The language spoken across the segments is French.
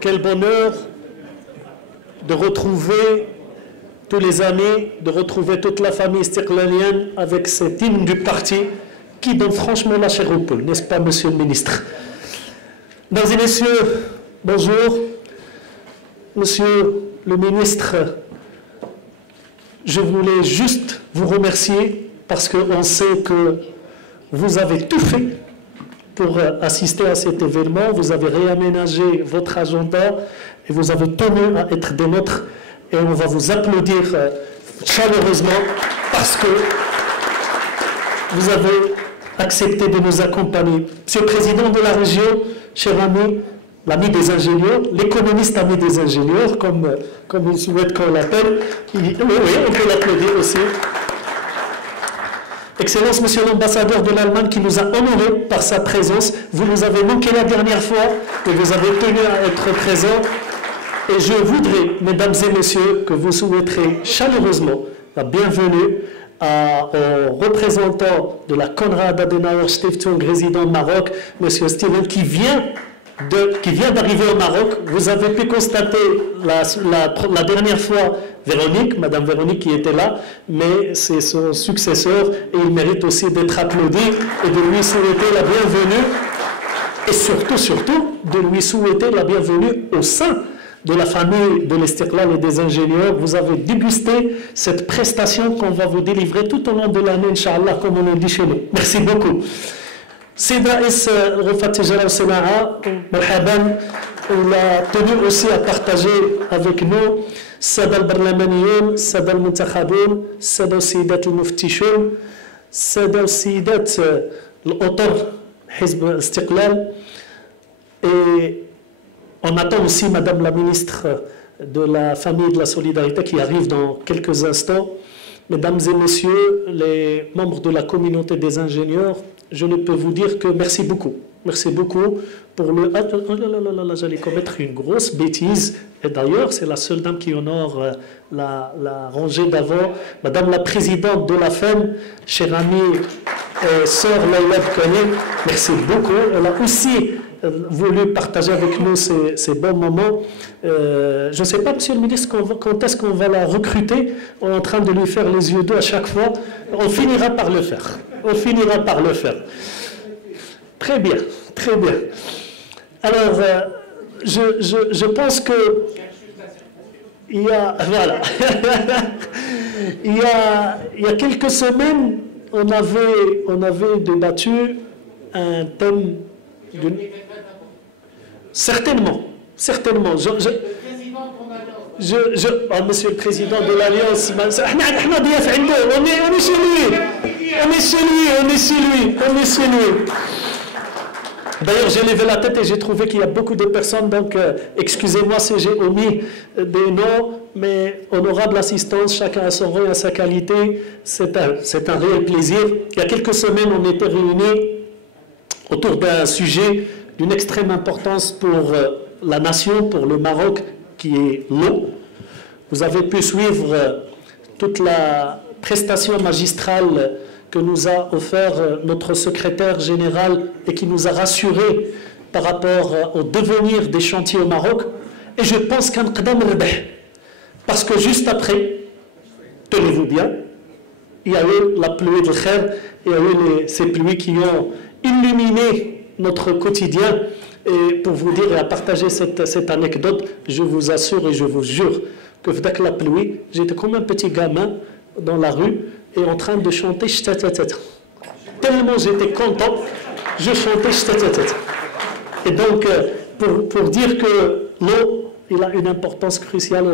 quel bonheur de retrouver tous les amis, de retrouver toute la famille istiqlalienne avec cet hymne du parti qui donne franchement la chair au poule, n'est-ce pas, monsieur le ministre? Mesdames et messieurs, bonjour. Monsieur le ministre, je voulais juste vous remercier parce qu'on sait que vous avez tout fait pour assister à cet événement. Vous avez réaménagé votre agenda et vous avez tenu à être des nôtres. Et on va vous applaudir chaleureusement parce que vous avez accepté de nous accompagner. Monsieur le Président de la région, cher ami, l'ami des ingénieurs, l'économiste ami des ingénieurs, comme il souhaite qu'on l'appelle, oui, on peut l'applaudir aussi. Excellence, monsieur l'ambassadeur de l'Allemagne qui nous a honorés par sa présence. Vous nous avez manqué la dernière fois et vous avez tenu à être présent. Et je voudrais, mesdames et messieurs, que vous souhaiterez chaleureusement la bienvenue au représentant de la Konrad Adenauer Stiftung résident au Maroc, monsieur Steven, qui vient d'arriver au Maroc. Vous avez pu constater la dernière fois Véronique, madame Véronique qui était là, mais c'est son successeur et il mérite aussi d'être applaudi et de lui souhaiter la bienvenue et surtout de lui souhaiter la bienvenue au sein de la famille de l'Istiqlal et des ingénieurs. Vous avez dégusté cette prestation qu'on va vous délivrer tout au long de l'année, Inch'Allah, comme on le dit chez nous. Merci beaucoup. Sida Is Rufat Tijara Sema'a, Marhaban, il a tenu aussi à partager avec nous Sada al-Barlamaniyoun, Sada al-Muntakhaboun, Sada al-Sidat al-Muftishoun, Sada al-Sidat al-Otor, Hizb al-Istiqlal. Et on attend aussi Madame la ministre de la Famille et de la Solidarité qui arrive dans quelques instants. Mesdames et messieurs, les membres de la communauté des ingénieurs, je ne peux vous dire que merci beaucoup. Merci beaucoup pour le... Oh là là, j'allais commettre une grosse bêtise. Et d'ailleurs, c'est la seule dame qui honore la rangée d'avant. Madame la présidente de la FEM, chère amie sœur Laïla Kone, merci beaucoup. Elle a aussi voulu partager avec nous ces bons moments. Je ne sais pas, monsieur le ministre, quand est-ce qu'on va la recruter. On est en train de lui faire les yeux doux à chaque fois. On finira par le faire. On finira par le faire. Très bien, très bien. Alors, je pense que il y a, voilà, il y a quelques semaines, on avait débattu un thème d'une... Certainement. Monsieur le Président de l'Alliance, on est chez lui. D'ailleurs, j'ai levé la tête et j'ai trouvé qu'il y a beaucoup de personnes, donc excusez-moi si j'ai omis des noms, mais honorable assistance, chacun a son rôle, à sa qualité, c'est un réel plaisir. Il y a quelques semaines, on était réunis autour d'un sujet d'une extrême importance pour la nation, pour le Maroc, qui est l'eau. Vous avez pu suivre toute la prestation magistrale que nous a offert notre secrétaire général et qui nous a rassurés par rapport au devenir des chantiers au Maroc. Et je pense qu'un qdam rebeh, parce que juste après, tenez-vous bien, il y a eu la pluie de Khair, il y a eu ces pluies qui ont illuminé notre quotidien. Et pour vous dire et à partager cette anecdote, je vous assure et je vous jure que avec la pluie, j'étais comme un petit gamin dans la rue et en train de chanter Shtatatat. Tellement j'étais content, je chantais Shtatatat. Et donc, pour dire que l'eau, il a une importance cruciale,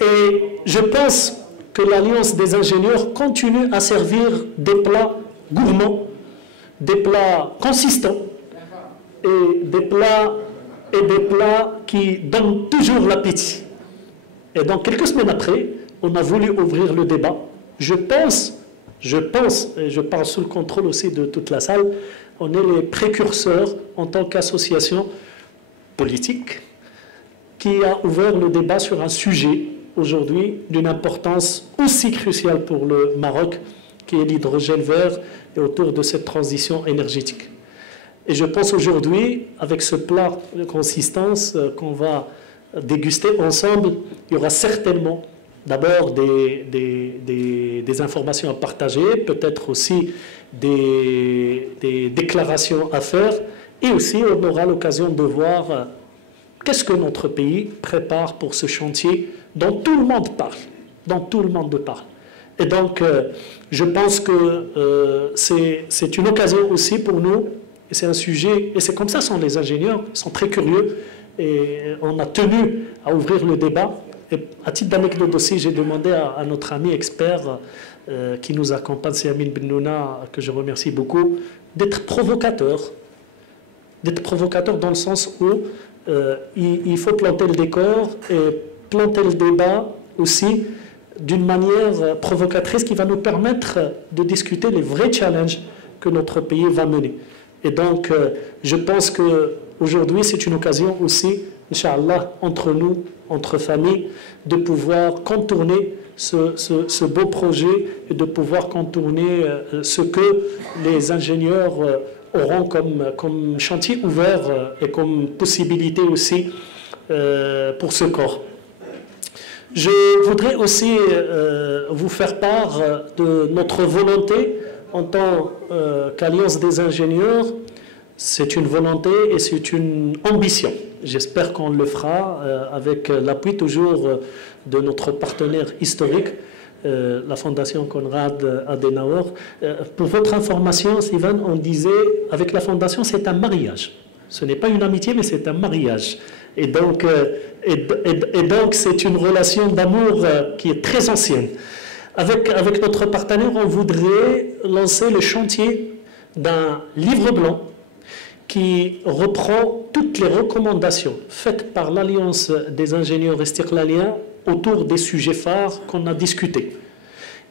et je pense que l'Alliance des ingénieurs continue à servir des plats gourmands, des plats consistants et des plats qui donnent toujours l'appétit. Et donc, quelques semaines après, on a voulu ouvrir le débat. Je pense, et je parle sous le contrôle aussi de toute la salle, on est les précurseurs en tant qu'association politique qui a ouvert le débat sur un sujet aujourd'hui d'une importance aussi cruciale pour le Maroc, qui est l'hydrogène vert et autour de cette transition énergétique. Et je pense aujourd'hui, avec ce plat de consistance qu'on va déguster ensemble, il y aura certainement d'abord des informations à partager, peut-être aussi des déclarations à faire, et aussi on aura l'occasion de voir qu'est-ce que notre pays prépare pour ce chantier dont tout le monde parle, dont tout le monde parle. Et donc, je pense que c'est une occasion aussi pour nous, et c'est un sujet, et c'est comme ça sont les ingénieurs, ils sont très curieux, et on a tenu à ouvrir le débat. Et à titre d'anecdote aussi, j'ai demandé à notre ami expert qui nous accompagne, c'est Amin Bennouna, que je remercie beaucoup, d'être provocateur dans le sens où il faut planter le décor et planter le débat aussi d'une manière provocatrice qui va nous permettre de discuter les vrais challenges que notre pays va mener. Et donc, je pense qu'aujourd'hui, c'est une occasion aussi, Inch'Allah, entre nous, entre familles, de pouvoir contourner ce beau projet et de pouvoir contourner ce que les ingénieurs auront comme chantier ouvert et comme possibilité aussi pour ce corps. Je voudrais aussi vous faire part de notre volonté en tant qu'Alliance des ingénieurs. C'est une volonté et c'est une ambition. J'espère qu'on le fera avec l'appui toujours de notre partenaire historique, la Fondation Konrad Adenauer. Pour votre information, Sylvain, on disait avec la Fondation, c'est un mariage. Ce n'est pas une amitié, mais c'est un mariage. Et donc, c'est une relation d'amour qui est très ancienne. Avec notre partenaire, on voudrait lancer le chantier d'un livre blanc qui reprend toutes les recommandations faites par l'Alliance des ingénieurs istiqlaliens autour des sujets phares qu'on a discutés.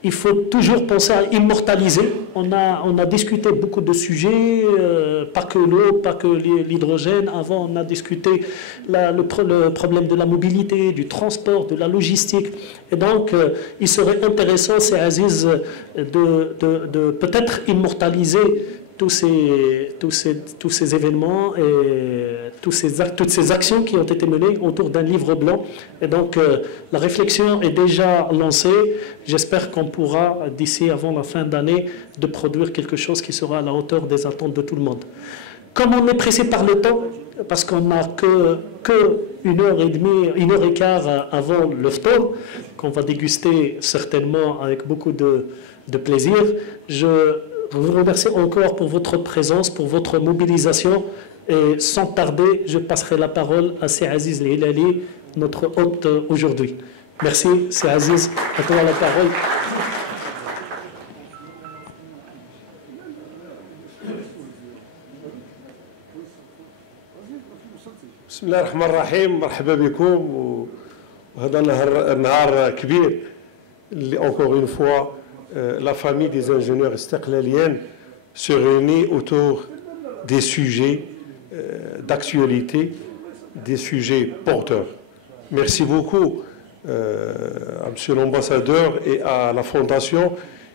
Il faut toujours penser à immortaliser. On a discuté beaucoup de sujets, pas que l'eau, pas que l'hydrogène. Avant, on a discuté le problème de la mobilité, du transport, de la logistique. Et donc, il serait intéressant, c'est Aziz, de peut-être immortaliser tous ces événements et toutes ces actions qui ont été menées autour d'un livre blanc. Et donc, la réflexion est déjà lancée. J'espère qu'on pourra, d'ici avant la fin d'année, de produire quelque chose qui sera à la hauteur des attentes de tout le monde. Comme on est pressé par le temps, parce qu'on n'a que 1h30, 1h15 avant le ftour, qu'on va déguster certainement avec beaucoup de plaisir, je vous remercie encore pour votre présence, pour votre mobilisation. Et sans tarder, je passerai la parole à Sey Aziz El-Hilali, notre hôte aujourd'hui. Merci, Sey Aziz. À toi la parole. بسم الله الرحمن الرحيم. مرحبا بكم. وهذا نهار كبير اللي encore une fois la famille des ingénieurs istiqlaliens se réunit autour des sujets d'actualité, des sujets porteurs. Merci beaucoup à Monsieur l'ambassadeur et à la Fondation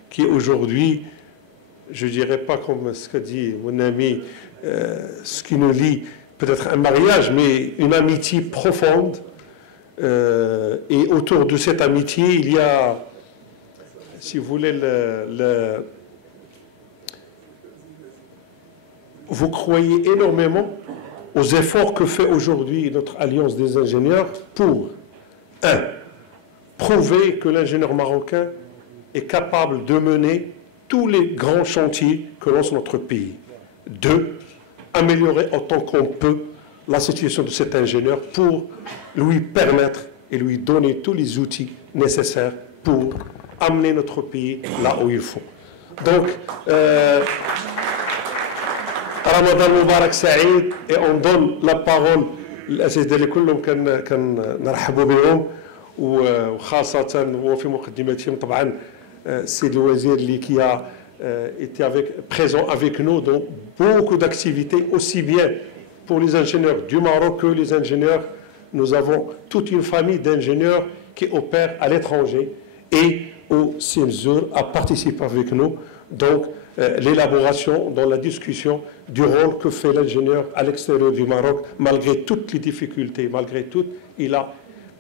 qui aujourd'hui, je ne dirais pas comme ce qu'a dit mon ami, ce qui nous lie, peut-être un mariage, mais une amitié profonde. Et autour de cette amitié, il y a, si vous voulez, vous croyez énormément aux efforts que fait aujourd'hui notre Alliance des ingénieurs pour, prouver que l'ingénieur marocain est capable de mener tous les grands chantiers que lance notre pays. 2, améliorer autant qu'on peut la situation de cet ingénieur pour lui permettre et lui donner tous les outils nécessaires pour amener notre pays là où il faut. Donc, Ramadan Mubarak Saïd, et on donne la parole للأساتذة اللي كلهم كنرحبوا بهم وخاصة وفي مقدمتهم طبعا السيد الوزير qui a été présent avec nous dans beaucoup d'activités, aussi bien pour les ingénieurs du Maroc que les ingénieurs. Nous avons toute une famille d'ingénieurs qui opèrent à l'étranger et au CINZUR a participé avec nous donc l'élaboration, dans la discussion du rôle que fait l'ingénieur à l'extérieur du Maroc, malgré toutes les difficultés, malgré tout, il a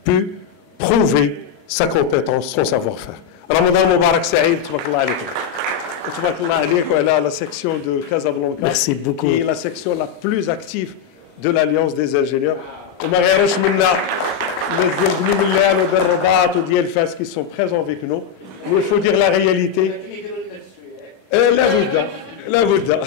pu prouver sa compétence, son savoir-faire. Ramadan Mubarak Saïd, tabarakallah alaykoum. Tabarakallah alaykoum, elle a la section de Casablanca. Merci beaucoup. Qui est la section la plus active de l'Alliance des ingénieurs. وما غيروش منا ديال بني ملال وديال الرباط وديال فاس qui sont présents avec nous. Mais il faut dire la réalité. La Bouddha.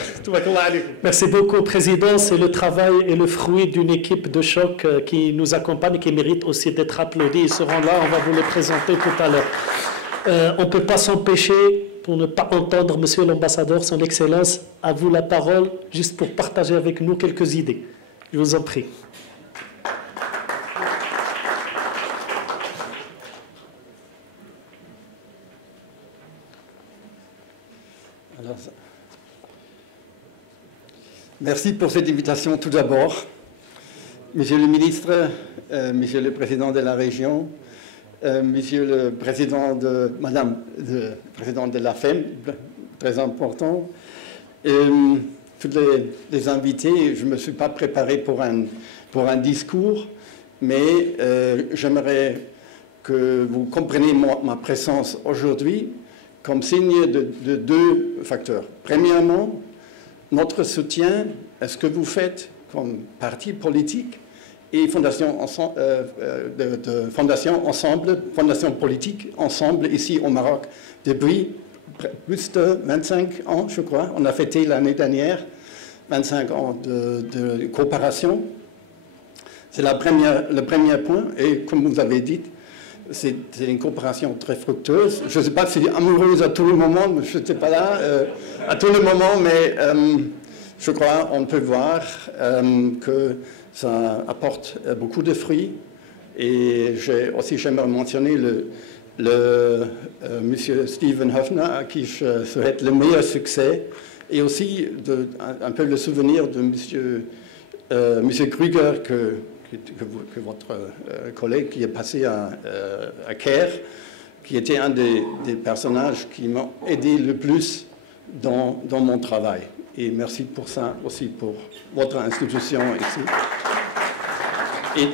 Merci beaucoup, Président. C'est le travail et le fruit d'une équipe de choc qui nous accompagne et qui mérite aussi d'être applaudie. Ils seront là, on va vous les présenter tout à l'heure. On ne peut pas s'empêcher, pour ne pas entendre Monsieur l'Ambassadeur, Son Excellence, à vous la parole, juste pour partager avec nous quelques idées. Je vous en prie. Merci pour cette invitation tout d'abord. Monsieur le ministre, Monsieur le Président de la région, Monsieur le Président de Madame, le Président de la FEM, très important, tous les invités. Je ne me suis pas préparé pour un discours, mais j'aimerais que vous compreniez ma présence aujourd'hui comme signe de deux facteurs. Premièrement, notre soutien à ce que vous faites comme parti politique et fondation politique ensemble ici au Maroc depuis plus de 25 ans, je crois. On a fêté l'année dernière 25 ans de coopération. C'est le premier point. Et comme vous avez dit, c'est une coopération très fructueuse. Je ne sais pas si c'est amoureuse à tout le moment, je n'étais pas là à tout le moment, mais je crois qu'on peut voir que ça apporte beaucoup de fruits. Et j'aimerais mentionner monsieur Stephen Hoffner, à qui je souhaite le meilleur succès, et aussi un peu le souvenir de monsieur Kruger, que votre collègue qui est passé à Caire, qui était un des personnages qui m'ont aidé le plus dans mon travail. Et merci pour ça aussi, pour votre institution ici.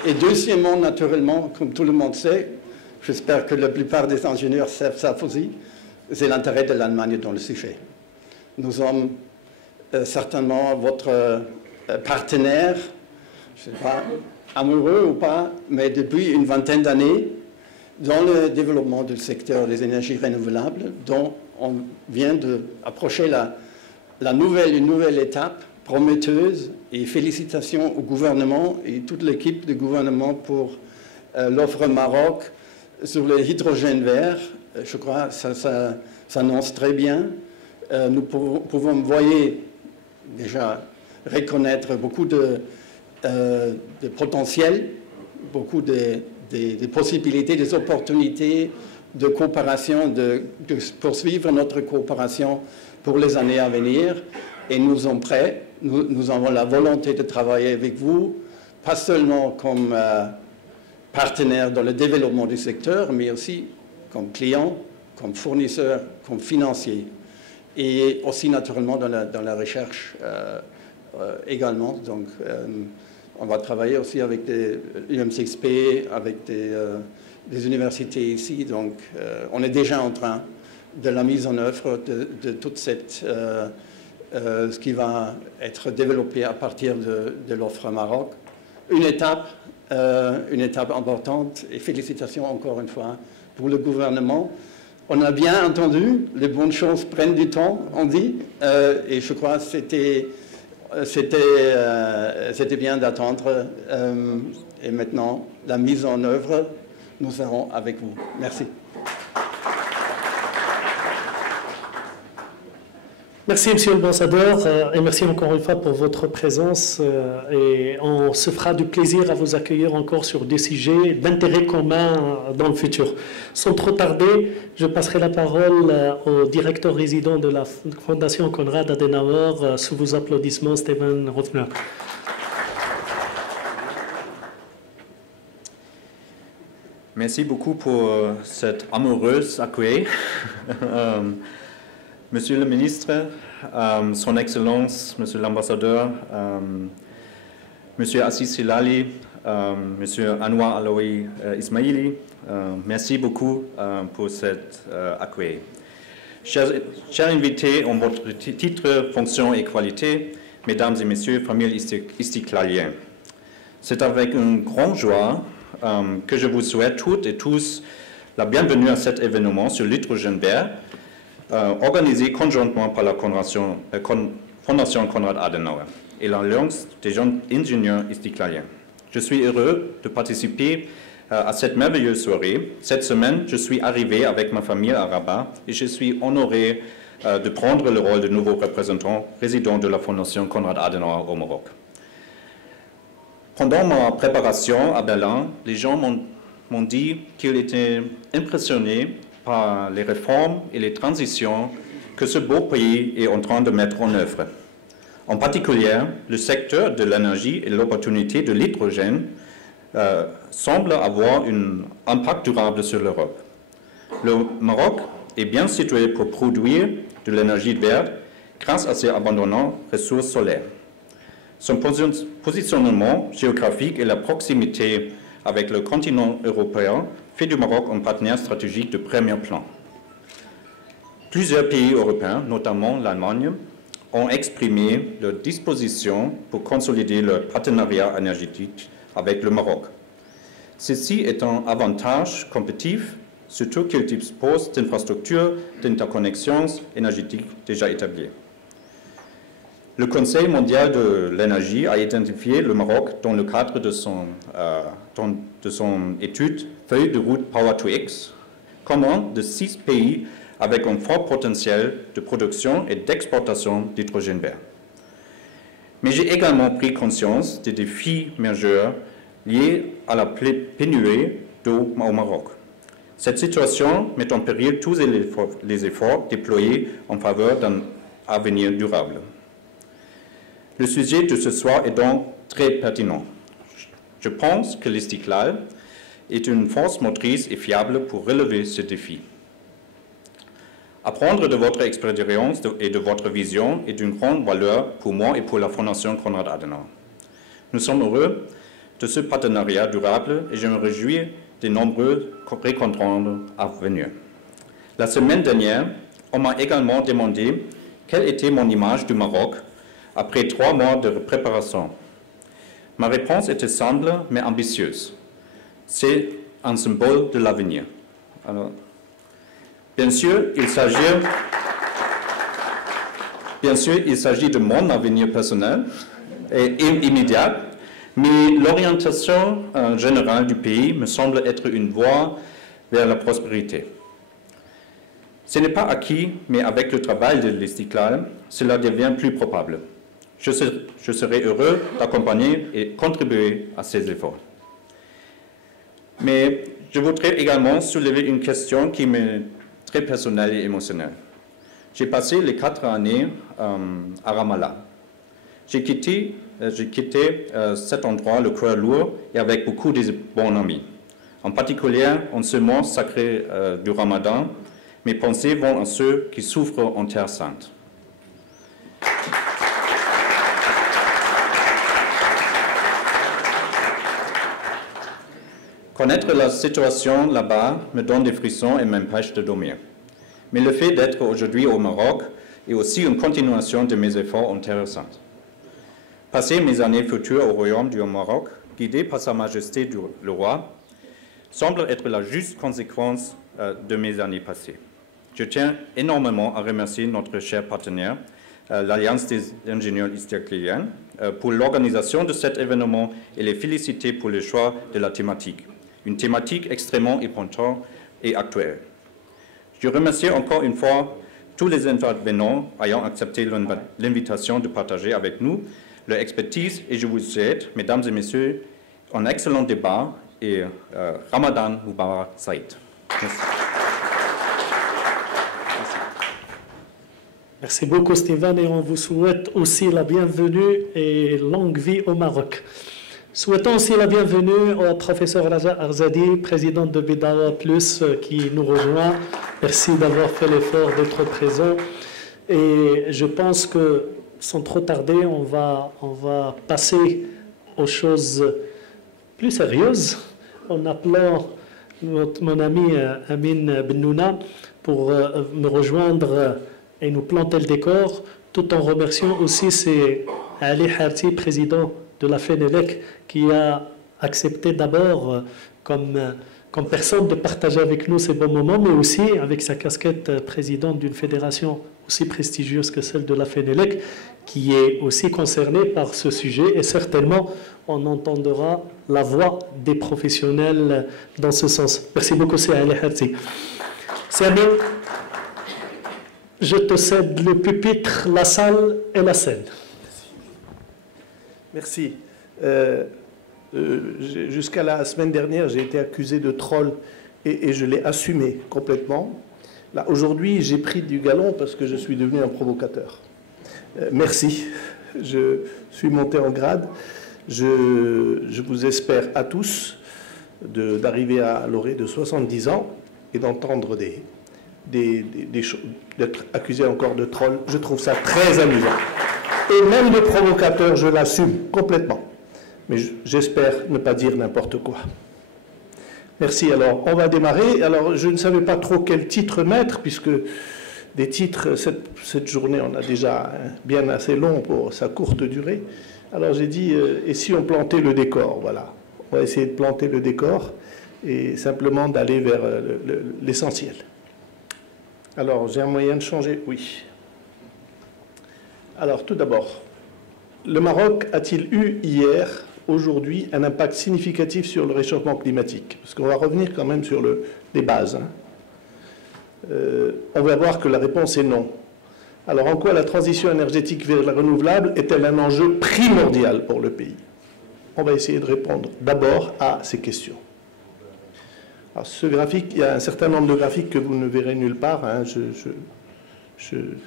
Et deuxièmement, naturellement, comme tout le monde sait, j'espère que la plupart des ingénieurs savent ça aussi, c'est l'intérêt de l'Allemagne dans le sujet. Nous sommes certainement votre partenaire, je ne sais pas, amoureux ou pas, mais depuis une vingtaine d'années, dans le développement du secteur des énergies renouvelables, dont on vient d'approcher une nouvelle étape prometteuse, et félicitations au gouvernement et toute l'équipe du gouvernement pour l'offre Maroc sur le hydrogène vert. Je crois que ça s'annonce très bien. Nous pouvons, voyez, déjà reconnaître beaucoup de potentiel, beaucoup de possibilités, des opportunités de coopération, de poursuivre notre coopération pour les années à venir. Et nous sommes prêts, nous avons la volonté de travailler avec vous, pas seulement comme partenaire dans le développement du secteur, mais aussi comme client, comme fournisseur, comme financier. Et aussi naturellement dans la recherche également. Donc, on va travailler aussi avec l'UM6P, avec des universités ici. Donc, on est déjà en train de la mise en œuvre de toute cette, ce qui va être développé à partir de l'offre Maroc. Une étape importante, et félicitations encore une fois pour le gouvernement. On a bien entendu, les bonnes choses prennent du temps, on dit, et je crois que c'était bien d'attendre. Et maintenant, la mise en œuvre, nous serons avec vous. Merci. Merci, Monsieur l'Ambassadeur, et merci encore une fois pour votre présence. Et on se fera du plaisir à vous accueillir encore sur des sujets d'intérêt commun dans le futur. Sans trop tarder, je passerai la parole au directeur résident de la Fondation Konrad Adenauer, sous vos applaudissements, Stephen Hoffner. Merci beaucoup pour cet amoureux accueil. Monsieur le ministre, Son Excellence, Monsieur l'ambassadeur, Monsieur Assis Hilali, Monsieur Anwar Aloui Ismaili, merci beaucoup pour cet accueil. Chers invités en votre titre, fonction et qualité, Mesdames et Messieurs, famille istiklalienne, c'est avec une grande joie que je vous souhaite toutes et tous la bienvenue à cet événement sur l'hydrogène vert, organisé conjointement par la Fondation Konrad Adenauer et l'Alliance des jeunes ingénieurs istiklaliens. Je suis heureux de participer à cette merveilleuse soirée. Cette semaine, je suis arrivé avec ma famille à Rabat et je suis honoré de prendre le rôle de nouveau représentant résident de la Fondation Konrad Adenauer au Maroc. Pendant ma préparation à Berlin, les gens m'ont dit qu'ils étaient impressionnés par les réformes et les transitions que ce beau pays est en train de mettre en œuvre. En particulier, le secteur de l'énergie et l'opportunité de l'hydrogène semblent avoir un impact durable sur l'Europe. Le Maroc est bien situé pour produire de l'énergie verte grâce à ses abondantes ressources solaires. Son positionnement géographique et la proximité avec le continent européen fait du Maroc un partenaire stratégique de premier plan. Plusieurs pays européens, notamment l'Allemagne, ont exprimé leur disposition pour consolider leur partenariat énergétique avec le Maroc. Ceci est un avantage compétitif, surtout qu'il dispose d'infrastructures d'interconnexion énergétique déjà établies. Le Conseil mondial de l'énergie a identifié le Maroc dans le cadre de son étude Feuille de route Power to X comme un de 6 pays avec un fort potentiel de production et d'exportation d'hydrogène vert. Mais j'ai également pris conscience des défis majeurs liés à la pénurie d'eau au Maroc. Cette situation met en péril tous les efforts déployés en faveur d'un avenir durable. Le sujet de ce soir est donc très pertinent. Je pense que l'Istiklal est une force motrice et fiable pour relever ce défi. Apprendre de votre expérience et de votre vision est d'une grande valeur pour moi et pour la Fondation Konrad Adenauer. Nous sommes heureux de ce partenariat durable et je me réjouis des nombreux rencontres à venir. La semaine dernière, on m'a également demandé quelle était mon image du Maroc après 3 mois de préparation. Ma réponse était simple mais ambitieuse. C'est un symbole de l'avenir. Alors, bien sûr, il s'agit de mon avenir personnel et immédiat, mais l'orientation générale du pays me semble être une voie vers la prospérité. Ce n'est pas acquis, mais avec le travail de l'Istiklal, cela devient plus probable. Je serai heureux d'accompagner et contribuer à ces efforts. Mais je voudrais également soulever une question qui m'est très personnelle et émotionnelle. J'ai passé les 4 années à Ramallah. J'ai quitté cet endroit le cœur lourd et avec beaucoup de bons amis. En particulier, en ce mois sacré du Ramadan, mes pensées vont à ceux qui souffrent en Terre Sainte. Connaître la situation là-bas me donne des frissons et m'empêche de dormir. Mais le fait d'être aujourd'hui au Maroc est aussi une continuation de mes efforts en Terre Sainte. Passer mes années futures au Royaume du Maroc, guidé par Sa Majesté le Roi, semble être la juste conséquence de mes années passées. Je tiens énormément à remercier notre cher partenaire, l'Alliance des ingénieurs istiklaliens, pour l'organisation de cet événement et les féliciter pour le choix de la thématique. Une thématique extrêmement importante et actuelle. Je remercie encore une fois tous les intervenants ayant accepté l'invitation de partager avec nous leur expertise et je vous souhaite, mesdames et messieurs, un excellent débat et Ramadan Mubarak Saïd. Merci. Merci beaucoup Stéphane et on vous souhaite aussi la bienvenue et longue vie au Maroc. Souhaitons aussi la bienvenue au professeur Raja Arzadi, président de Bidawa Plus, qui nous rejoint. Merci d'avoir fait l'effort d'être présent. Et je pense que, sans trop tarder, on va passer aux choses plus sérieuses en appelant mon ami Amin Bennouna pour me rejoindre et nous planter le décor, tout en remerciant aussi c'est Ali Harti, président de la FENELEC, qui a accepté d'abord comme personne de partager avec nous ces bons moments, mais aussi avec sa casquette présidente d'une fédération aussi prestigieuse que celle de la FENELEC, qui est aussi concernée par ce sujet, et certainement on entendra la voix des professionnels dans ce sens. Merci beaucoup, c'est Ali Harti. Sami, je te cède le pupitre, la salle et la scène. Merci. Jusqu'à la semaine dernière, j'ai été accusé de troll et je l'ai assumé complètement. Là, aujourd'hui, j'ai pris du galon parce que je suis devenu un provocateur. Merci. Je suis monté en grade. Je vous espère à tous d'arriver à l'orée de 70 ans et d'entendre des choses, d'être accusé encore de troll. Je trouve ça très amusant. Et même de provocateur, je l'assume complètement. Mais j'espère ne pas dire n'importe quoi. Merci. Alors, on va démarrer. Alors, je ne savais pas trop quel titre mettre, puisque des titres, cette journée, on a déjà bien assez long pour sa courte durée. Alors, j'ai dit, et si on plantait le décor? Voilà. On va essayer de planter le décor et simplement d'aller vers l'essentiel. Alors, j'ai un moyen de changer? Oui. Alors, tout d'abord, le Maroc a-t-il eu hier, aujourd'hui, un impact significatif sur le réchauffement climatique? Parce qu'on va revenir quand même sur les bases. On va voir que la réponse est non. Alors, en quoi la transition énergétique vers la renouvelable est-elle un enjeu primordial pour le pays? On va essayer de répondre d'abord à ces questions. Alors, ce graphique, il y a un certain nombre de graphiques que vous ne verrez nulle part. Hein.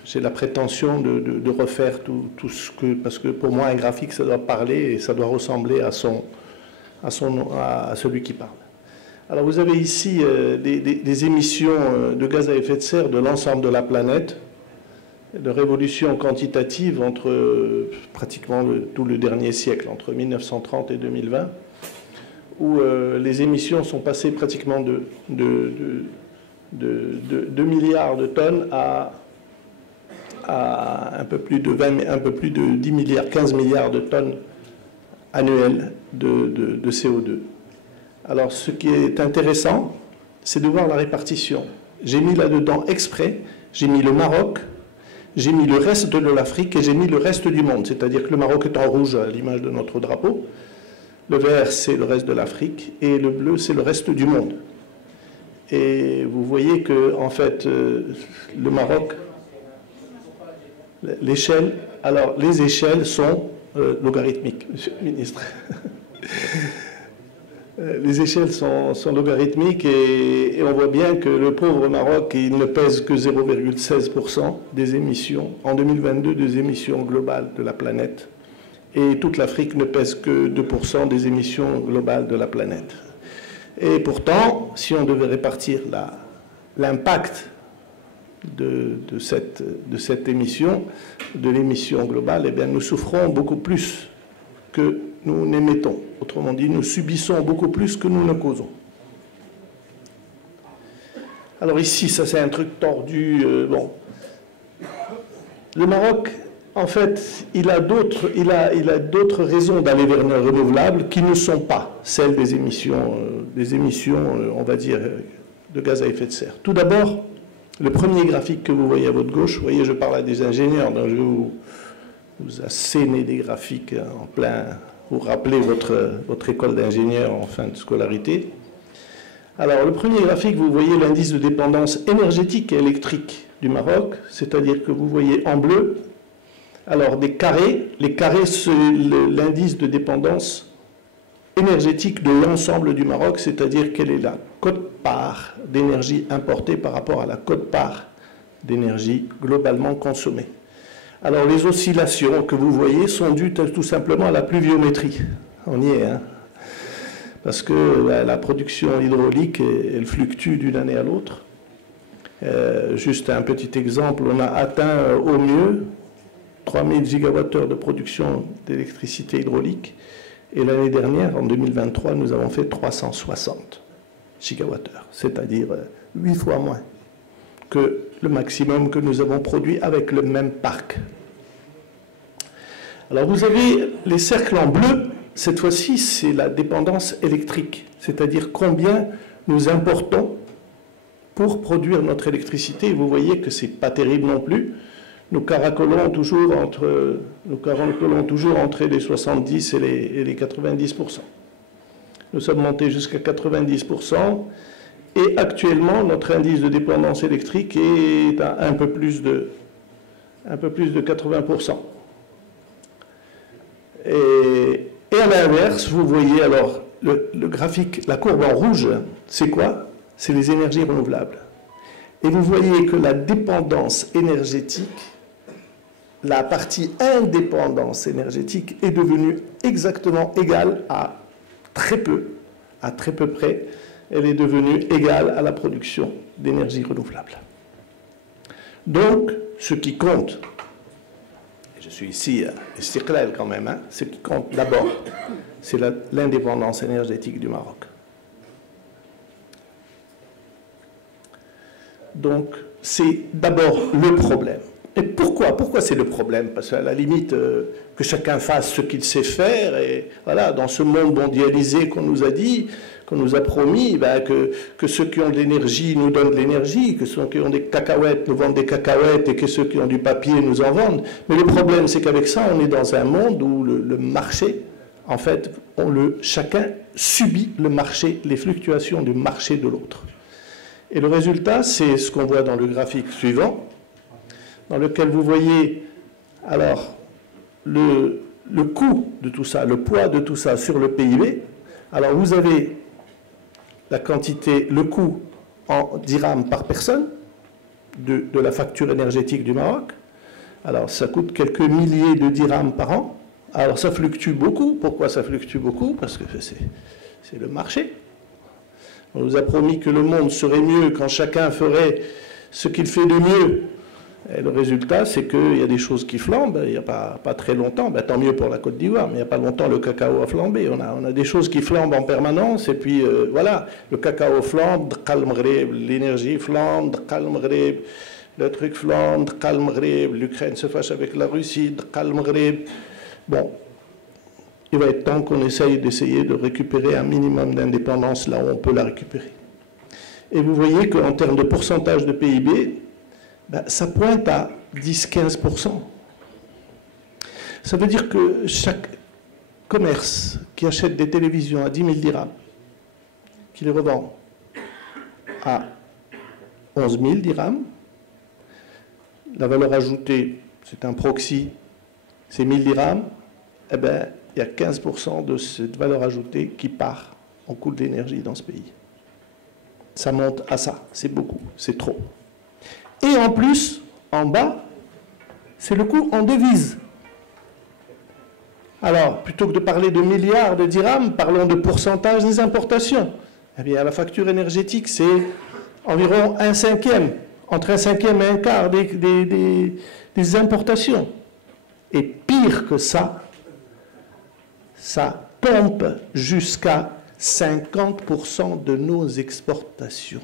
J'ai la prétention de refaire tout ce que... Parce que pour moi, un graphique, ça doit parler et ça doit ressembler à celui qui parle. Alors, vous avez ici des émissions de gaz à effet de serre de l'ensemble de la planète, de révolution quantitative entre pratiquement tout le dernier siècle, entre 1930 et 2020, où les émissions sont passées pratiquement de 2 milliards de tonnes à un peu plus de 10 milliards, 15 milliards de tonnes annuelles de CO2. Alors, ce qui est intéressant, c'est de voir la répartition. J'ai mis là-dedans exprès, j'ai mis le Maroc, j'ai mis le reste de l'Afrique et j'ai mis le reste du monde. C'est-à-dire que le Maroc est en rouge à l'image de notre drapeau, le vert, c'est le reste de l'Afrique, et le bleu, c'est le reste du monde. Et vous voyez que, en fait, le Maroc, l'échelle, alors les échelles sont logarithmiques, Monsieur le ministre. Les échelles sont logarithmiques et on voit bien que le pauvre Maroc, il ne pèse que 0,16% des émissions, en 2022, des émissions globales de la planète. Et toute l'Afrique ne pèse que 2% des émissions globales de la planète. Et pourtant, si on devait répartir l'impact de cette émission, de l'émission globale, eh bien, nous souffrons beaucoup plus que nous n'émettons. Autrement dit, nous subissons beaucoup plus que nous ne causons. Alors ici, ça c'est un truc tordu. Bon. Le Maroc, en fait, il a d'autres raisons d'aller vers le renouvelable qui ne sont pas celles des émissions, on va dire, de gaz à effet de serre. Tout d'abord, le premier graphique que vous voyez à votre gauche, vous voyez, je parle à des ingénieurs, donc je vais vous asséner des graphiques en plein, vous rappelez votre école d'ingénieur en fin de scolarité. Alors, le premier graphique, vous voyez l'indice de dépendance énergétique et électrique du Maroc, c'est-à-dire que vous voyez en bleu, alors des carrés, les carrés, c'est l'indice de dépendance énergétique de l'ensemble du Maroc, c'est-à-dire quelle est la quote-part d'énergie importée par rapport à la quote-part d'énergie globalement consommée. Alors les oscillations que vous voyez sont dues tout simplement à la pluviométrie. On y est, hein, parce que la production hydraulique, elle fluctue d'une année à l'autre. Juste un petit exemple, on a atteint au mieux 3000 gigawattheures de production d'électricité hydraulique. Et l'année dernière, en 2023, nous avons fait 360 gigawattheures, c'est-à-dire 8 fois moins que le maximum que nous avons produit avec le même parc. Alors vous avez les cercles en bleu, cette fois-ci c'est la dépendance électrique, c'est-à-dire combien nous importons pour produire notre électricité. Et vous voyez que ce n'est pas terrible non plus. Nous caracolons toujours entre les 70 et les 90%. Nous sommes montés jusqu'à 90%. Et actuellement, notre indice de dépendance électrique est à un peu plus de 80%. Et à l'inverse, vous voyez alors le graphique, la courbe en rouge, c'est quoi? C'est les énergies renouvelables. Et vous voyez que la dépendance énergétique, la partie indépendance énergétique est devenue exactement égale à très peu près, elle est devenue égale à la production d'énergie renouvelable. Donc, ce qui compte, et je suis ici istiqlal quand même, ce qui compte d'abord, c'est l'indépendance énergétique du Maroc. Donc, c'est d'abord le problème. Et pourquoi c'est le problème? Parce qu'à la limite, que chacun fasse ce qu'il sait faire, et voilà, dans ce monde mondialisé qu'on nous a dit, qu'on nous a promis, que ceux qui ont de l'énergie nous donnent de l'énergie, que ceux qui ont des cacahuètes nous vendent des cacahuètes, et que ceux qui ont du papier nous en vendent. Mais le problème, c'est qu'avec ça, on est dans un monde où le marché, en fait, chacun subit le marché, les fluctuations du marché de l'autre. Et le résultat, c'est ce qu'on voit dans le graphique suivant, dans lequel vous voyez alors le coût de tout ça, le poids de tout ça sur le PIB. Alors vous avez la quantité, le coût en dirhams par personne de la facture énergétique du Maroc. Alors ça coûte quelques milliers de dirhams par an. Alors ça fluctue beaucoup. Pourquoi ça fluctue beaucoup? Parce que c'est le marché. On nous a promis que le monde serait mieux quand chacun ferait ce qu'il fait de mieux. Et le résultat, c'est qu'il y a des choses qui flambent. Il n'y a pas très longtemps, tant mieux pour la Côte d'Ivoire, mais il n'y a pas longtemps, le cacao a flambé. On a des choses qui flambent en permanence, et puis voilà, le cacao flambe, l'énergie flambe, le truc flambe, l'Ukraine se fâche avec la Russie, bon, il va être temps qu'on essaye de récupérer un minimum d'indépendance là où on peut la récupérer. Et vous voyez qu'en termes de pourcentage de PIB, ça pointe à 10-15%. Ça veut dire que chaque commerce qui achète des télévisions à 10 000 dirhams, qui les revend à 11 000 dirhams, la valeur ajoutée, c'est un proxy, c'est 1000 dirhams, eh bien, il y a 15% de cette valeur ajoutée qui part en coût d'énergie dans ce pays. Ça monte à ça, c'est beaucoup, c'est trop. Et en plus, en bas, c'est le coût en devises. Alors, plutôt que de parler de milliards de dirhams, parlons de pourcentage des importations. Eh bien, la facture énergétique, c'est environ 1/5, entre 1/5 et 1/4 des importations. Et pire que ça pompe jusqu'à 50% de nos exportations.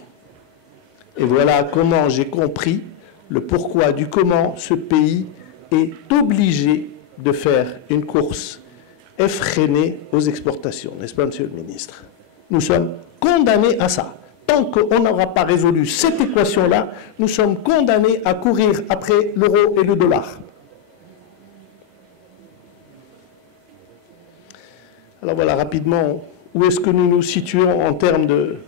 Et voilà comment j'ai compris le pourquoi du comment ce pays est obligé de faire une course effrénée aux exportations, n'est-ce pas, Monsieur le Ministre? Nous sommes condamnés à ça. Tant qu'on n'aura pas résolu cette équation-là, nous sommes condamnés à courir après l'euro et le dollar. Alors voilà, rapidement, où est-ce que nous nous situons en termes de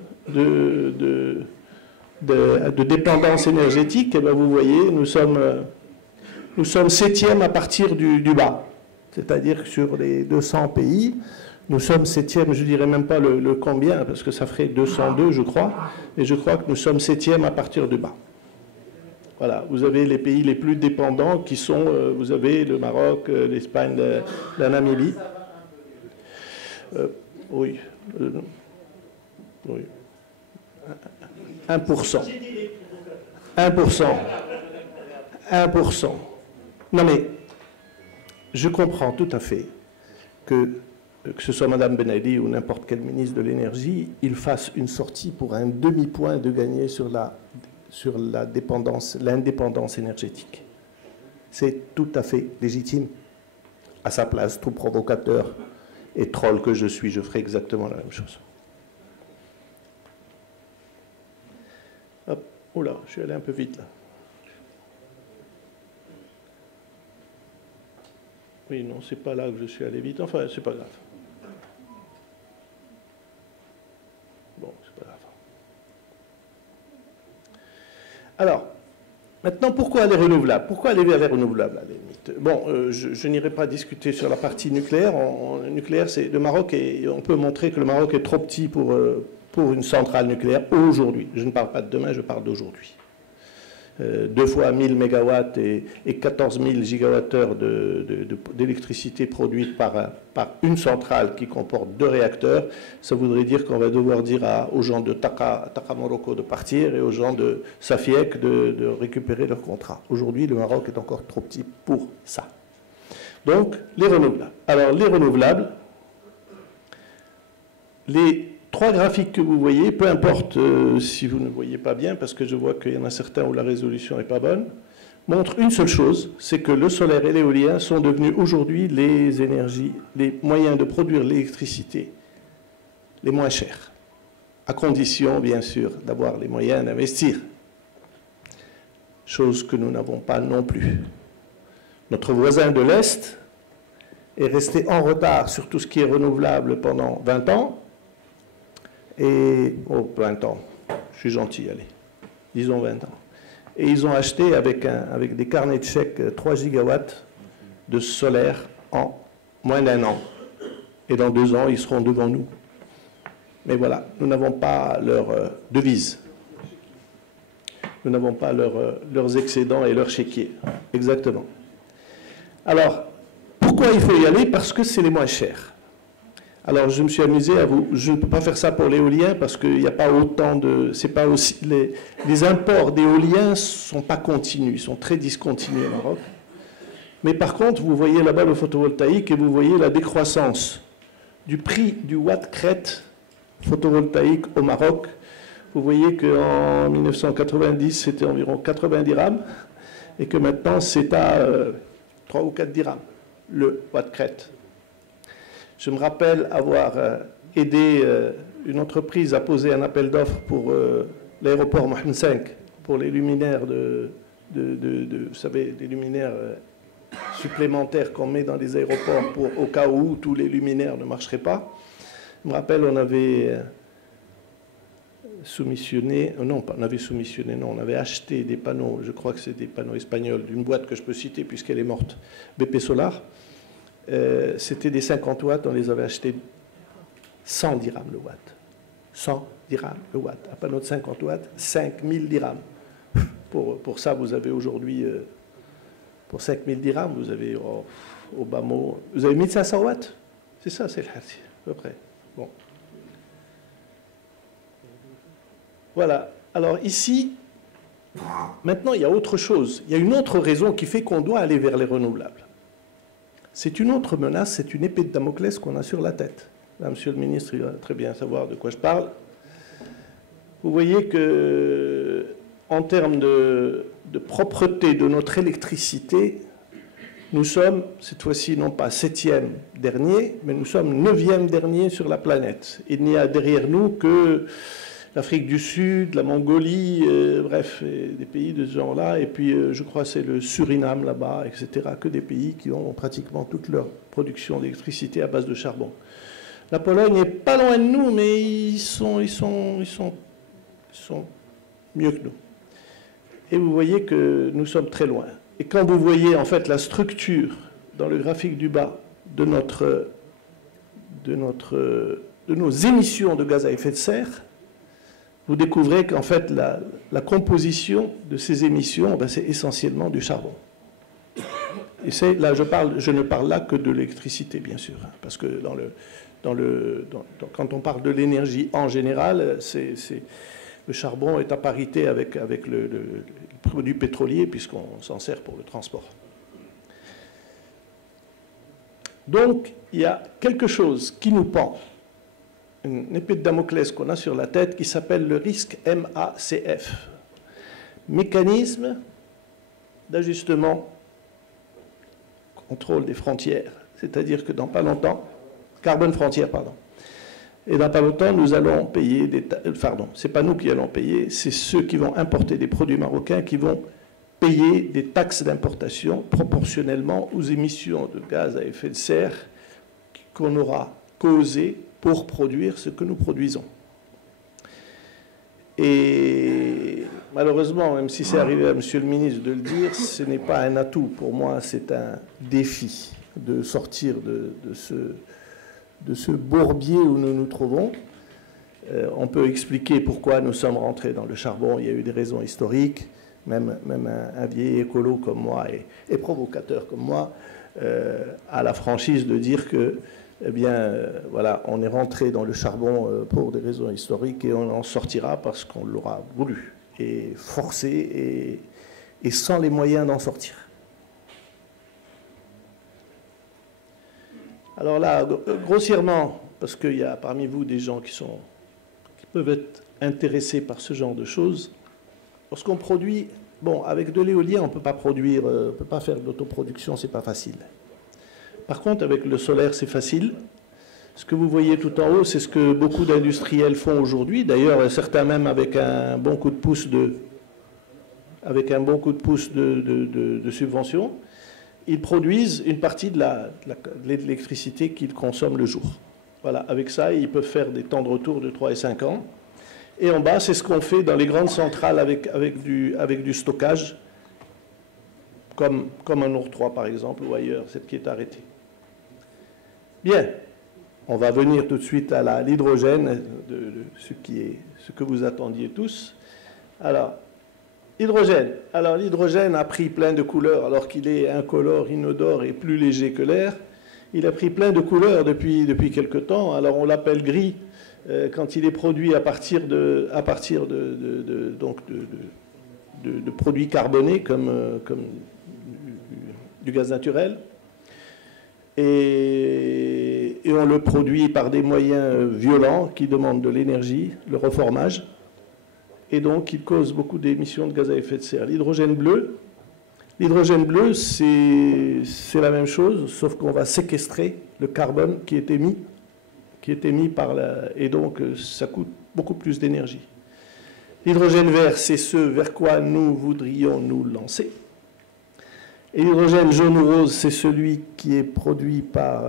dépendance énergétique? Eh bien, vous voyez, nous sommes 7e à partir du bas. C'est-à-dire que sur les 200 pays, nous sommes 7e, je ne dirais même pas le combien, parce que ça ferait 202, je crois, et je crois que nous sommes 7e à partir du bas. Voilà, vous avez les pays les plus dépendants qui sont, vous avez le Maroc, l'Espagne, la Namibie. Oui. 1%. 1%. 1%. Non mais, je comprends tout à fait que ce soit Mme Ben Ali ou n'importe quel ministre de l'énergie, il fasse une sortie pour un demi-point de gagner sur l'indépendance énergétique. C'est tout à fait légitime. À sa place, tout provocateur et troll que je suis, je ferai exactement la même chose. Hop, oula, je suis allé un peu vite là. Oui, non, c'est pas là que je suis allé vite. Enfin, c'est pas grave. Bon, c'est pas grave. Alors, maintenant, pourquoi les renouvelables? Pourquoi aller vers les renouvelables à la limite? Bon, je n'irai pas discuter sur la partie nucléaire. Nucléaire, c'est le Maroc, et on peut montrer que le Maroc est trop petit pour une centrale nucléaire aujourd'hui. Je ne parle pas de demain, je parle d'aujourd'hui. 2 fois 1000 mégawatts et 14 000 gigawattheures d'électricité produite par une centrale qui comporte 2 réacteurs, ça voudrait dire qu'on va devoir dire aux gens de Taka Morocco de partir et aux gens de Safiek de récupérer leur contrat. Aujourd'hui, le Maroc est encore trop petit pour ça. Donc, les renouvelables. Alors, les renouvelables, les 3 graphiques que vous voyez, peu importe si vous ne voyez pas bien, parce que je vois qu'il y en a certains où la résolution n'est pas bonne, montrent une seule chose, c'est que le solaire et l'éolien sont devenus aujourd'hui les moyens de produire l'électricité les moins chers, à condition, bien sûr, d'avoir les moyens d'investir, chose que nous n'avons pas non plus. Notre voisin de l'Est est resté en retard sur tout ce qui est renouvelable pendant 20 ans, et, 20 ans, je suis gentil, allez, disons 20 ans. Et ils ont acheté avec des carnets de chèques 3 gigawatts de solaire en moins d'1 an. Et dans 2 ans, ils seront devant nous. Mais voilà, nous n'avons pas leur devise. Nous n'avons pas leurs excédents et leurs chéquiers. Exactement. Alors, pourquoi il faut y aller? Parce que c'est les moins chers. Alors, je me suis amusé à vous... Je ne peux pas faire ça pour l'éolien parce qu'il n'y a pas autant de... C'est pas aussi... Les imports d'éoliens ne sont pas continus, ils sont très discontinus au Maroc. Mais par contre, vous voyez là-bas le photovoltaïque et vous voyez la décroissance du prix du watt-crête photovoltaïque au Maroc. Vous voyez qu'en 1990, c'était environ 90 dirhams et que maintenant, c'est à 3 ou 4 dirhams, le watt-crête. Je me rappelle avoir aidé une entreprise à poser un appel d'offres pour l'aéroport Mohamed V, pour les luminaires vous savez, les luminaires supplémentaires qu'on met dans les aéroports au cas où tous les luminaires ne marcheraient pas. Je me rappelle, on avait soumissionné, non, on avait acheté des panneaux, je crois que c'est des panneaux espagnols, d'une boîte que je peux citer puisqu'elle est morte, BP Solar. C'était des 50 watts, on les avait achetés 100 dirhams le watt. 100 dirhams le watt. Un panneau de 50 watts, 5000 dirhams. Pour ça, vous avez aujourd'hui, pour 5000 dirhams, vous avez au bas mot, vous avez 1500 watts. C'est ça, c'est le hati, à peu près. Bon. Voilà. Alors ici, maintenant, il y a autre chose. Il y a une autre raison qui fait qu'on doit aller vers les renouvelables. C'est une autre menace, c'est une épée de Damoclès qu'on a sur la tête. Là, monsieur le ministre, il va très bien savoir de quoi je parle. Vous voyez que, en termes de propreté de notre électricité, nous sommes, cette fois-ci, non pas 7e dernier, mais nous sommes 9e dernier sur la planète. Il n'y a derrière nous que l'Afrique du Sud, la Mongolie, bref, des pays de ce genre-là, et puis je crois que c'est le Suriname là-bas, etc., que des pays qui ont pratiquement toute leur production d'électricité à base de charbon. La Pologne n'est pas loin de nous, mais ils sont mieux que nous. Et vous voyez que nous sommes très loin. Et quand vous voyez en fait la structure dans le graphique du bas de nos émissions de gaz à effet de serre, vous découvrez qu'en fait, la composition de ces émissions, ben, c'est essentiellement du charbon. Et là, je ne parle là que de l'électricité, bien sûr, parce que quand on parle de l'énergie en général, Le charbon est à parité avec le produit pétrolier puisqu'on s'en sert pour le transport. Donc, il y a quelque chose qui nous pend, une épée de Damoclès qu'on a sur la tête qui s'appelle le risque MACF, mécanisme d'ajustement, contrôle des frontières. C'est-à-dire que dans pas longtemps, carbone frontière, pardon. Et dans pas longtemps, nous allons payer des... Pardon, ce n'est pas nous qui allons payer, c'est ceux qui vont importer des produits marocains qui vont payer des taxes d'importation proportionnellement aux émissions de gaz à effet de serre qu'on aura causées pour produire ce que nous produisons. Et malheureusement, même si c'est arrivé à Monsieur le ministre de le dire, ce n'est pas un atout. Pour moi, c'est un défi de sortir de ce bourbier où nous nous trouvons. On peut expliquer pourquoi nous sommes rentrés dans le charbon. Il y a eu des raisons historiques. Même un vieil écolo comme moi et provocateur comme moi a la franchise de dire que, eh bien, voilà, on est rentré dans le charbon pour des raisons historiques et on en sortira parce qu'on l'aura voulu et forcé et sans les moyens d'en sortir. Alors là, grossièrement, parce qu'il y a parmi vous des gens qui peuvent être intéressés par ce genre de choses, lorsqu'on produit, bon, avec de l'éolien, on ne peut pas produire, on ne peut pas faire de l'autoproduction, c'est pas facile. Par contre, avec le solaire, c'est facile. Ce que vous voyez tout en haut, c'est ce que beaucoup d'industriels font aujourd'hui. D'ailleurs, certains même avec un bon coup de pouce de subvention, ils produisent une partie de l'électricité qu'ils consomment le jour. Voilà, avec ça, ils peuvent faire des temps de retour de 3 et 5 ans. Et en bas, c'est ce qu'on fait dans les grandes centrales avec du stockage, comme un Nour 3 par exemple, ou ailleurs, celle qui est arrêtée. Bien, on va venir tout de suite à l'hydrogène, ce que vous attendiez tous. Alors, hydrogène. Alors, l'hydrogène a pris plein de couleurs, alors qu'il est incolore, inodore et plus léger que l'air. Il a pris plein de couleurs depuis quelque temps. Alors, on l'appelle gris quand il est produit à partir de produits carbonés comme du gaz naturel. Et on le produit par des moyens violents qui demandent de l'énergie, le reformage. Et donc, il cause beaucoup d'émissions de gaz à effet de serre. L'hydrogène bleu, c'est la même chose, sauf qu'on va séquestrer le carbone qui est émis par et donc ça coûte beaucoup plus d'énergie. L'hydrogène vert, c'est ce vers quoi nous voudrions nous lancer. Et l'hydrogène jaune ou rose, c'est celui qui est produit par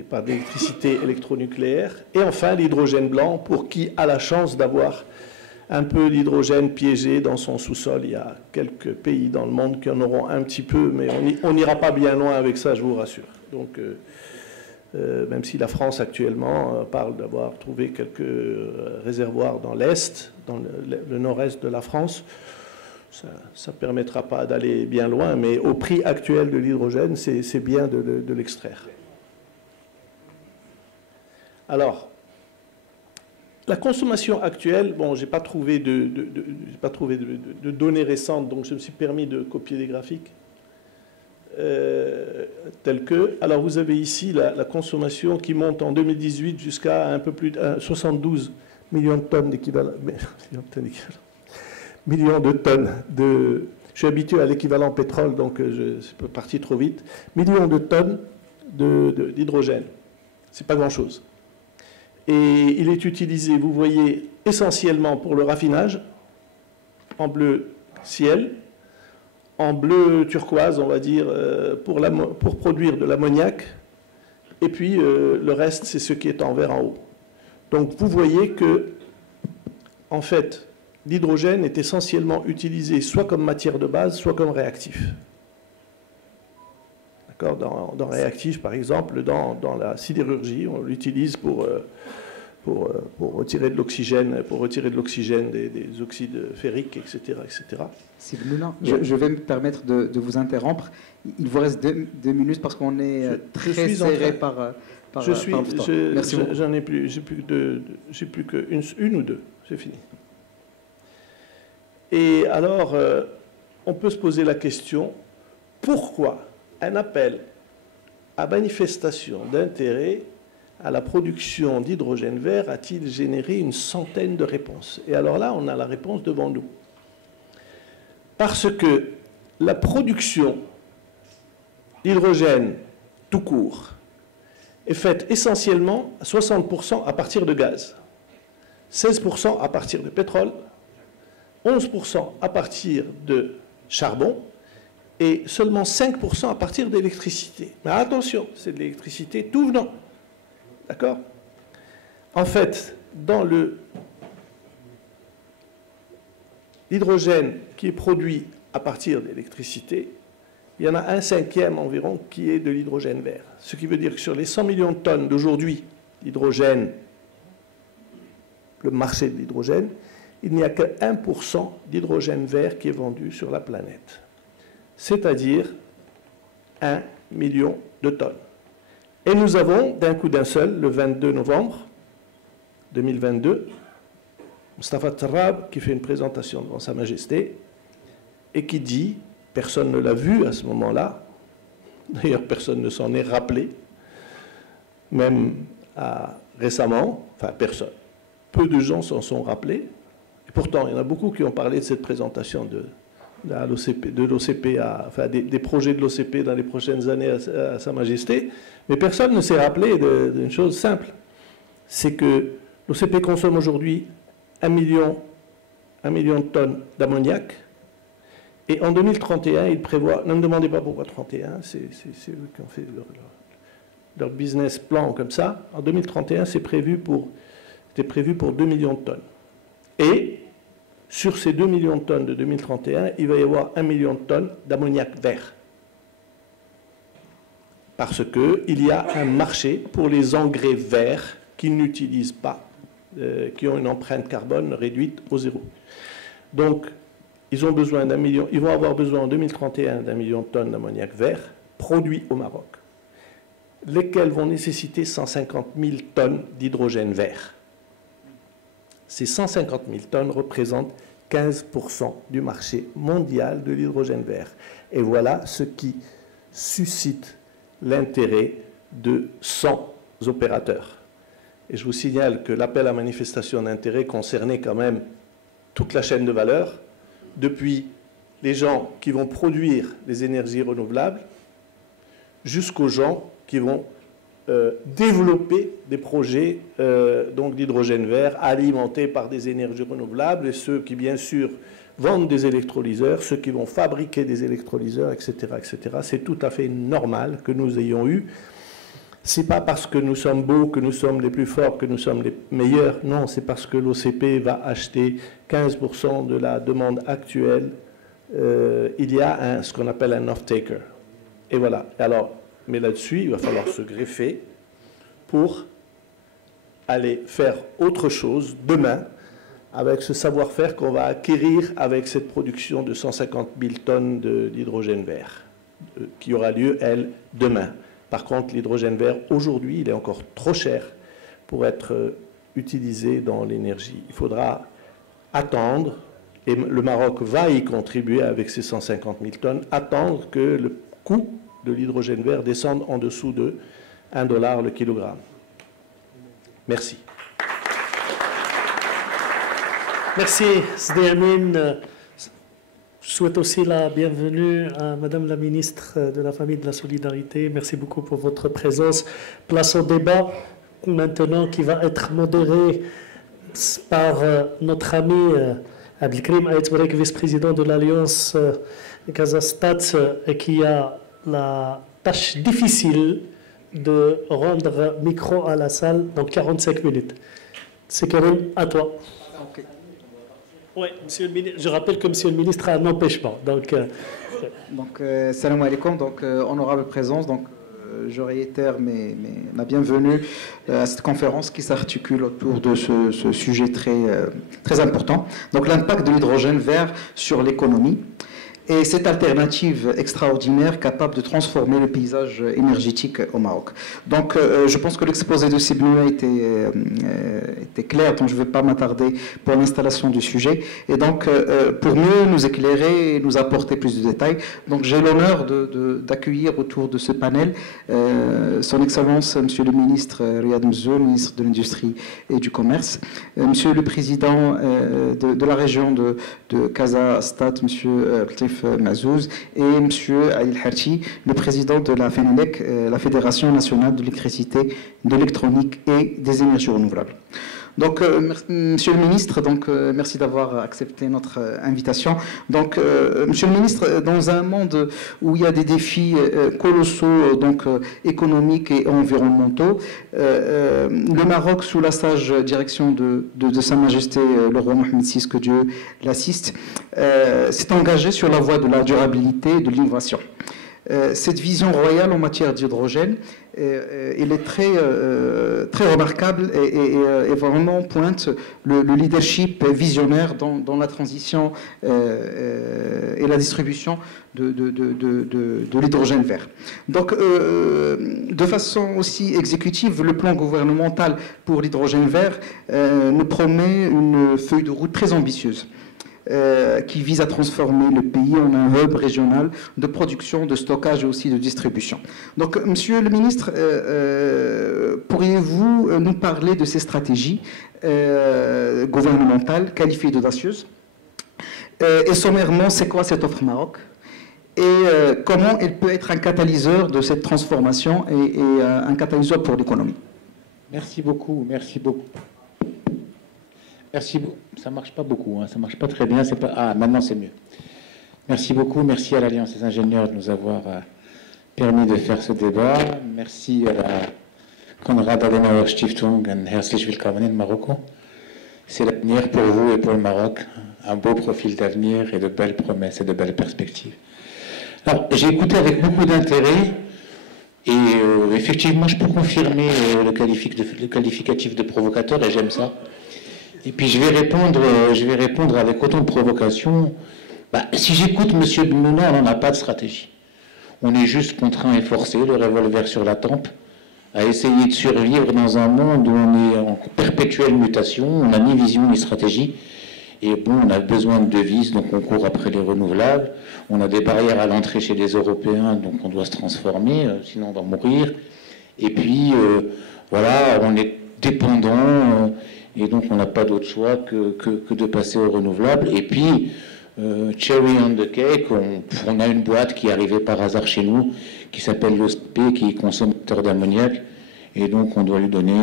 l'électricité électronucléaire. Et enfin, l'hydrogène blanc, pour qui a la chance d'avoir un peu d'hydrogène piégé dans son sous-sol. Il y a quelques pays dans le monde qui en auront un petit peu, mais on n'ira pas bien loin avec ça, je vous rassure. Donc, même si la France actuellement parle d'avoir trouvé quelques réservoirs dans l'Est, dans le nord-est de la France, ça ne permettra pas d'aller bien loin, mais au prix actuel de l'hydrogène, c'est bien de l'extraire. Alors, la consommation actuelle, bon, je n'ai pas trouvé de données récentes, donc je me suis permis de copier des graphiques tels que. Alors, vous avez ici la consommation qui monte en 2018 jusqu'à un peu plus de 72 millions de tonnes d'équivalent. Millions de tonnes de... Je suis habitué à l'équivalent pétrole, donc je suis parti trop vite. Millions de tonnes d'hydrogène. C'est pas grand-chose. Et il est utilisé, vous voyez, essentiellement pour le raffinage, en bleu ciel, en bleu turquoise, on va dire, pour produire de l'ammoniac, et puis le reste, c'est ce qui est en vert en haut. Donc vous voyez que, en fait, l'hydrogène est essentiellement utilisé soit comme matière de base, soit comme réactif. D'accord ? Dans réactif, par exemple, dans la sidérurgie, on l'utilise pour retirer de l'oxygène, des oxydes ferriques, etc. etc. Je vais me permettre de vous interrompre. Il vous reste deux minutes parce qu'on est très serré par J'en ai plus, j'ai plus qu'une ou deux, c'est fini. Et alors, on peut se poser la question, pourquoi un appel à manifestation d'intérêt à la production d'hydrogène vert a-t-il généré une centaine de réponses? Et alors là, on a la réponse devant nous. Parce que la production d'hydrogène tout court est faite essentiellement à 60% à partir de gaz, 16% à partir de pétrole, 11% à partir de charbon et seulement 5% à partir d'électricité. Mais attention, c'est de l'électricité tout venant. D'accord? En fait, dans l'hydrogène qui est produit à partir d'électricité, il y en a 1/5 environ qui est de l'hydrogène vert. Ce qui veut dire que sur les 100 millions de tonnes d'aujourd'hui d'hydrogène, le marché de l'hydrogène, il n'y a que 1% d'hydrogène vert qui est vendu sur la planète. C'est-à-dire 1 million de tonnes. Et nous avons, d'un coup d'un seul, le 22 novembre 2022, Mustafa Tarrab qui fait une présentation devant Sa Majesté et qui dit, personne ne l'a vu à ce moment-là, d'ailleurs personne ne s'en est rappelé, même récemment, enfin personne. Peu de gens s'en sont rappelés, et pourtant il y en a beaucoup qui ont parlé de cette présentation de l'OCP, enfin des projets de l'OCP dans les prochaines années à Sa Majesté, mais personne ne s'est rappelé d'une chose simple, c'est que l'OCP consomme aujourd'hui 1 million de tonnes d'ammoniac, et en 2031, il prévoit, ne me demandez pas pourquoi 31, c'est eux qui ont fait leur business plan comme ça, en 2031, c'était prévu pour 2 millions de tonnes. Et sur ces 2 millions de tonnes de 2031, il va y avoir 1 million de tonnes d'ammoniac vert. Parce qu'il y a un marché pour les engrais verts qui n'utilisent pas, qui ont une empreinte carbone réduite au zéro. Donc, ils ont besoin d'1 million, ils vont avoir besoin en 2031 d'1 million de tonnes d'ammoniac vert produits au Maroc, lesquels vont nécessiter 150 000 tonnes d'hydrogène vert. Ces 150 000 tonnes représentent 15% du marché mondial de l'hydrogène vert. Et voilà ce qui suscite l'intérêt de 100 opérateurs. Et je vous signale que l'appel à manifestation d'intérêt concernait quand même toute la chaîne de valeur, depuis les gens qui vont produire les énergies renouvelables jusqu'aux gens qui vont développer des projets d'hydrogène vert alimentés par des énergies renouvelables, et ceux qui, bien sûr, vendent des électrolyseurs, ceux qui vont fabriquer des électrolyseurs, etc., etc. C'est tout à fait normal que nous ayons eu. Ce n'est pas parce que nous sommes beaux, que nous sommes les plus forts, que nous sommes les meilleurs. Non, c'est parce que l'OCP va acheter 15% de la demande actuelle. Il y a ce qu'on appelle un off-taker. Et voilà. Alors, mais là-dessus, il va falloir se greffer pour aller faire autre chose demain avec ce savoir-faire qu'on va acquérir avec cette production de 150 000 tonnes d'hydrogène vert qui aura lieu, elle, demain. Par contre, l'hydrogène vert, aujourd'hui, il est encore trop cher pour être utilisé dans l'énergie. Il faudra attendre, et le Maroc va y contribuer avec ses 150 000 tonnes, attendre que le coût de l'hydrogène vert descende en dessous de $1 le kilogramme. Merci. Merci, Sidi Amin. Je souhaite aussi la bienvenue à Madame la ministre de la Famille et de la Solidarité. Merci beaucoup pour votre présence. Place au débat maintenant qui va être modéré par notre ami Abdelkrim Aïtbrek, vice-président de l'Alliance Kazastat, qui a la tâche difficile de rendre micro à la salle dans 45 minutes. C'est Karim, à toi. Oui, monsieur le ministre, je rappelle que monsieur le ministre a un empêchement. Donc, salam alaikum, honorable présence. Je réitère ma bienvenue à cette conférence qui s'articule autour de ce sujet très important. Donc, l'impact de l'hydrogène vert sur l'économie. et cette alternative extraordinaire capable de transformer le paysage énergétique au Maroc. Donc je pense que l'exposé de Sibnoua était clair, donc je ne vais pas m'attarder pour l'installation du sujet. Et donc pour mieux nous éclairer et nous apporter plus de détails, donc j'ai l'honneur d'accueillir autour de ce panel son Excellence Monsieur le ministre Riyad Mzoul, ministre de l'Industrie et du Commerce, Monsieur le Président de la région de Casa-Stat, Monsieur Latif Mazouz, et Monsieur Ali Harti, le président de la FENELEC, la Fédération nationale de l'électricité, de l'électronique et des énergies renouvelables. Donc, Monsieur le ministre, merci d'avoir accepté notre invitation. Donc, Monsieur le ministre, dans un monde où il y a des défis colossaux, économiques et environnementaux, le Maroc, sous la sage direction de Sa Majesté le roi Mohamed VI, que Dieu l'assiste, s'est engagé sur la voie de la durabilité et de l'innovation. Cette vision royale en matière d'hydrogène, elle est très remarquable et vraiment pointe le leadership visionnaire dans la transition et la distribution de l'hydrogène vert. Donc, de façon aussi exécutive, le plan gouvernemental pour l'hydrogène vert nous promet une feuille de route très ambitieuse, qui vise à transformer le pays en un hub régional de production, de stockage et aussi de distribution. Donc, Monsieur le ministre, pourriez-vous nous parler de ces stratégies gouvernementales qualifiées d'audacieuses? Et sommairement, c'est quoi cette offre Maroc? Et comment elle peut être un catalyseur de cette transformation et un catalyseur pour l'économie? Merci beaucoup, merci beaucoup. Merci beaucoup. Ça marche pas beaucoup, hein. Ça marche pas très bien. Pas... Ah, maintenant c'est mieux. Merci beaucoup. Merci à l'Alliance des ingénieurs de nous avoir permis de faire ce débat. Merci à la Konrad Adenauer Stiftung und herzlich willkommen in Marokko. C'est l'avenir pour vous et pour le Maroc. Un beau profil d'avenir et de belles promesses et de belles perspectives. Alors, j'ai écouté avec beaucoup d'intérêt et effectivement, je peux confirmer le qualificatif de provocateur et j'aime ça. Et puis je vais répondre avec autant de provocation. Si j'écoute M. Bennouna, on n'en a pas de stratégie. On est juste contraint et forcé, le revolver sur la tempe, à essayer de survivre dans un monde où on est en perpétuelle mutation, on n'a ni vision ni stratégie. Et bon, on a besoin de devises, donc on court après les renouvelables. On a des barrières à l'entrée chez les Européens, donc on doit se transformer, sinon on va mourir. Et puis, voilà, on est dépendant... Et donc, on n'a pas d'autre choix que de passer aux renouvelables. Et puis, cherry on the cake, on a une boîte qui est arrivée par hasard chez nous, qui s'appelle l'OSP, qui est consommateur d'ammoniac. Et donc, on doit lui donner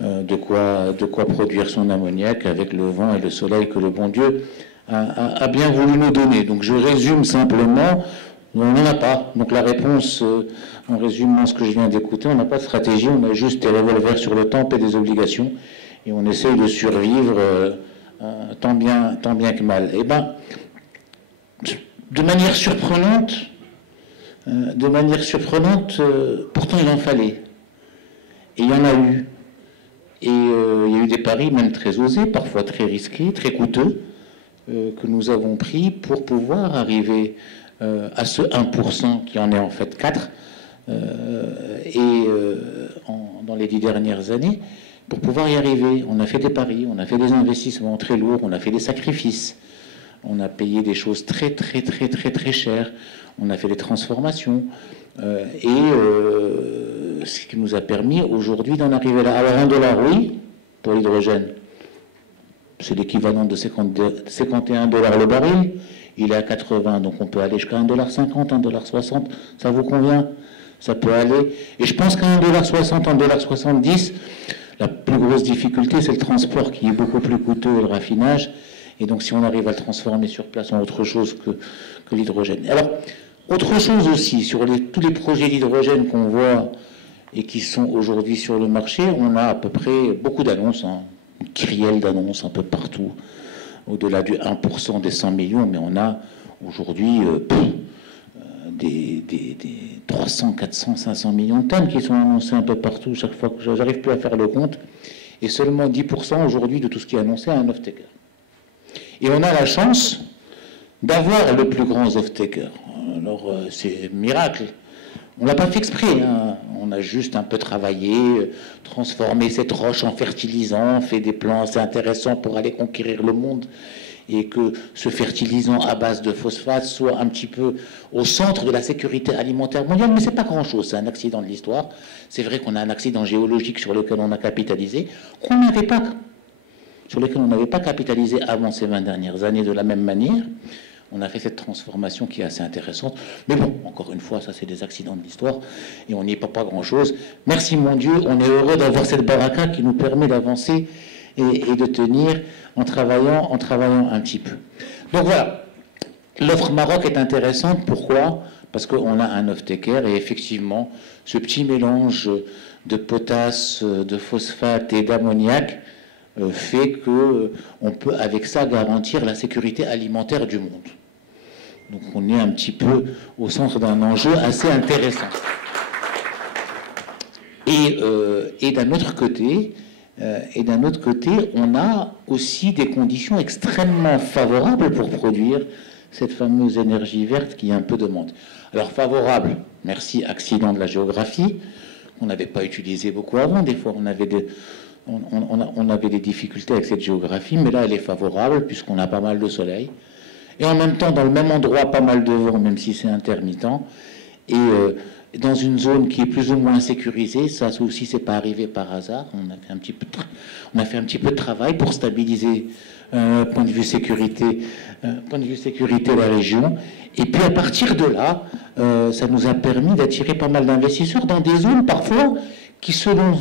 de quoi produire son ammoniac avec le vent et le soleil que le bon Dieu a bien voulu nous donner. Donc, je résume simplement, on n'en a pas. Donc, la réponse, en résumant ce que je viens d'écouter, on n'a pas de stratégie, on a juste des revolvers sur le temple et des obligations. Et on essaye de survivre tant bien que mal. Eh bien, de manière surprenante, pourtant il en fallait. Et il y en a eu. Et il y a eu des paris même très osés, parfois très risqués, très coûteux, que nous avons pris pour pouvoir arriver à ce 1% qui en est en fait 4, dans les 10 dernières années. Pour pouvoir y arriver, on a fait des paris, on a fait des investissements très lourds, on a fait des sacrifices, on a payé des choses très chères, on a fait des transformations, ce qui nous a permis aujourd'hui d'en arriver là. Alors $1, oui, pour l'hydrogène, c'est l'équivalent de 51 $ le baril, il est à 80, donc on peut aller jusqu'à $1,50, $1,60, ça vous convient? Ça peut aller, et je pense qu'à $1,60, $1,70, la plus grosse difficulté, c'est le transport qui est beaucoup plus coûteux et le raffinage. Et donc, si on arrive à le transformer sur place en autre chose que l'hydrogène. Alors, autre chose aussi, sur tous les projets d'hydrogène qu'on voit et qui sont aujourd'hui sur le marché, on a à peu près beaucoup d'annonces, une kyrielle d'annonces un peu partout, au-delà du 1% des 100 millions, mais on a aujourd'hui des 300, 400, 500 millions de tonnes qui sont annoncées un peu partout, chaque fois que j'arrive plus à faire le compte, et seulement 10% aujourd'hui de tout ce qui est annoncé à un off-taker. Et on a la chance d'avoir le plus grand off-taker. Alors, c'est miracle. On ne l'a pas fait exprès, hein. On a juste un peu travaillé, transformé cette roche en fertilisant, fait des plans assez intéressants pour aller conquérir le monde, et que ce fertilisant à base de phosphate soit un petit peu au centre de la sécurité alimentaire mondiale. Mais ce n'est pas grand-chose, c'est un accident de l'histoire. C'est vrai qu'on a un accident géologique sur lequel on a capitalisé, sur lequel on n'avait pas capitalisé avant ces 20 dernières années de la même manière. On a fait cette transformation qui est assez intéressante. Mais bon, encore une fois, ça c'est des accidents de l'histoire et on n'y est pas grand-chose. Merci mon Dieu, on est heureux d'avoir cette baraka qui nous permet d'avancer et de tenir en travaillant un petit peu. Donc voilà, l'offre Maroc est intéressante. Pourquoi? Parce qu'on a un off-taker et effectivement, ce petit mélange de potasse, de phosphate et d'ammoniac fait qu'on peut avec ça garantir la sécurité alimentaire du monde. Donc on est un petit peu au centre d'un enjeu assez intéressant. Et d'un autre côté, on a aussi des conditions extrêmement favorables pour produire cette fameuse énergie verte qui est un peu demandée. Alors favorable, merci accident de la géographie, qu'on n'avait pas utilisé beaucoup avant. Des fois, on avait des difficultés avec cette géographie, mais là, elle est favorable puisqu'on a pas mal de soleil. Et en même temps, dans le même endroit, pas mal de vent, même si c'est intermittent. Et dans une zone qui est plus ou moins sécurisée, ça aussi, c'est pas arrivé par hasard. On a fait un petit peu de travail pour stabiliser, point de vue sécurité, la région. Et puis à partir de là, ça nous a permis d'attirer pas mal d'investisseurs dans des zones parfois qui, selon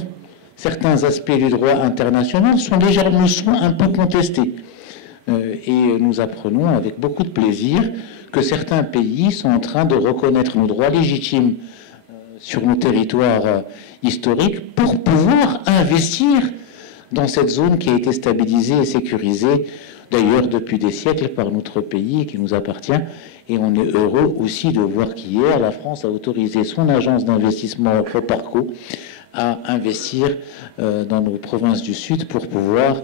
certains aspects du droit international, sont un peu contestés. Et nous apprenons avec beaucoup de plaisir que certains pays sont en train de reconnaître nos droits légitimes sur nos territoires historiques pour pouvoir investir dans cette zone qui a été stabilisée et sécurisée, d'ailleurs depuis des siècles par notre pays et qui nous appartient. Et on est heureux aussi de voir qu'hier, la France a autorisé son agence d'investissement Proparco à investir dans nos provinces du Sud pour pouvoir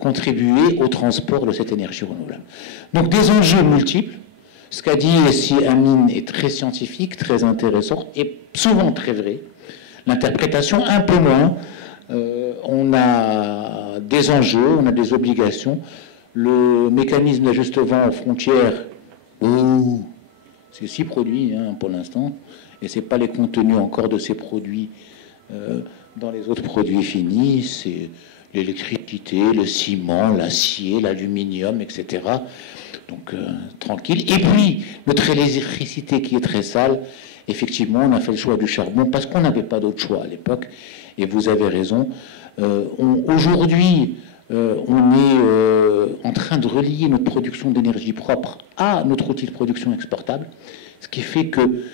contribuer au transport de cette énergie renouvelable. Donc des enjeux multiples. Ce qu'a dit ici Amine est très scientifique, très intéressant et souvent très vrai. L'interprétation un peu moins. On a des enjeux, on a des obligations. Le mécanisme d'ajustement aux frontières, c'est 6 produits pour l'instant, et ce n'est pas les contenus encore de ces produits dans les autres produits finis, c'est l'électricité, le ciment, l'acier, l'aluminium, etc. Donc tranquille. Et puis notre électricité qui est très sale, effectivement, on a fait le choix du charbon parce qu'on n'avait pas d'autre choix à l'époque. Et vous avez raison. Aujourd'hui, on est en train de relier notre production d'énergie propre à notre outil de production exportable, ce qui fait que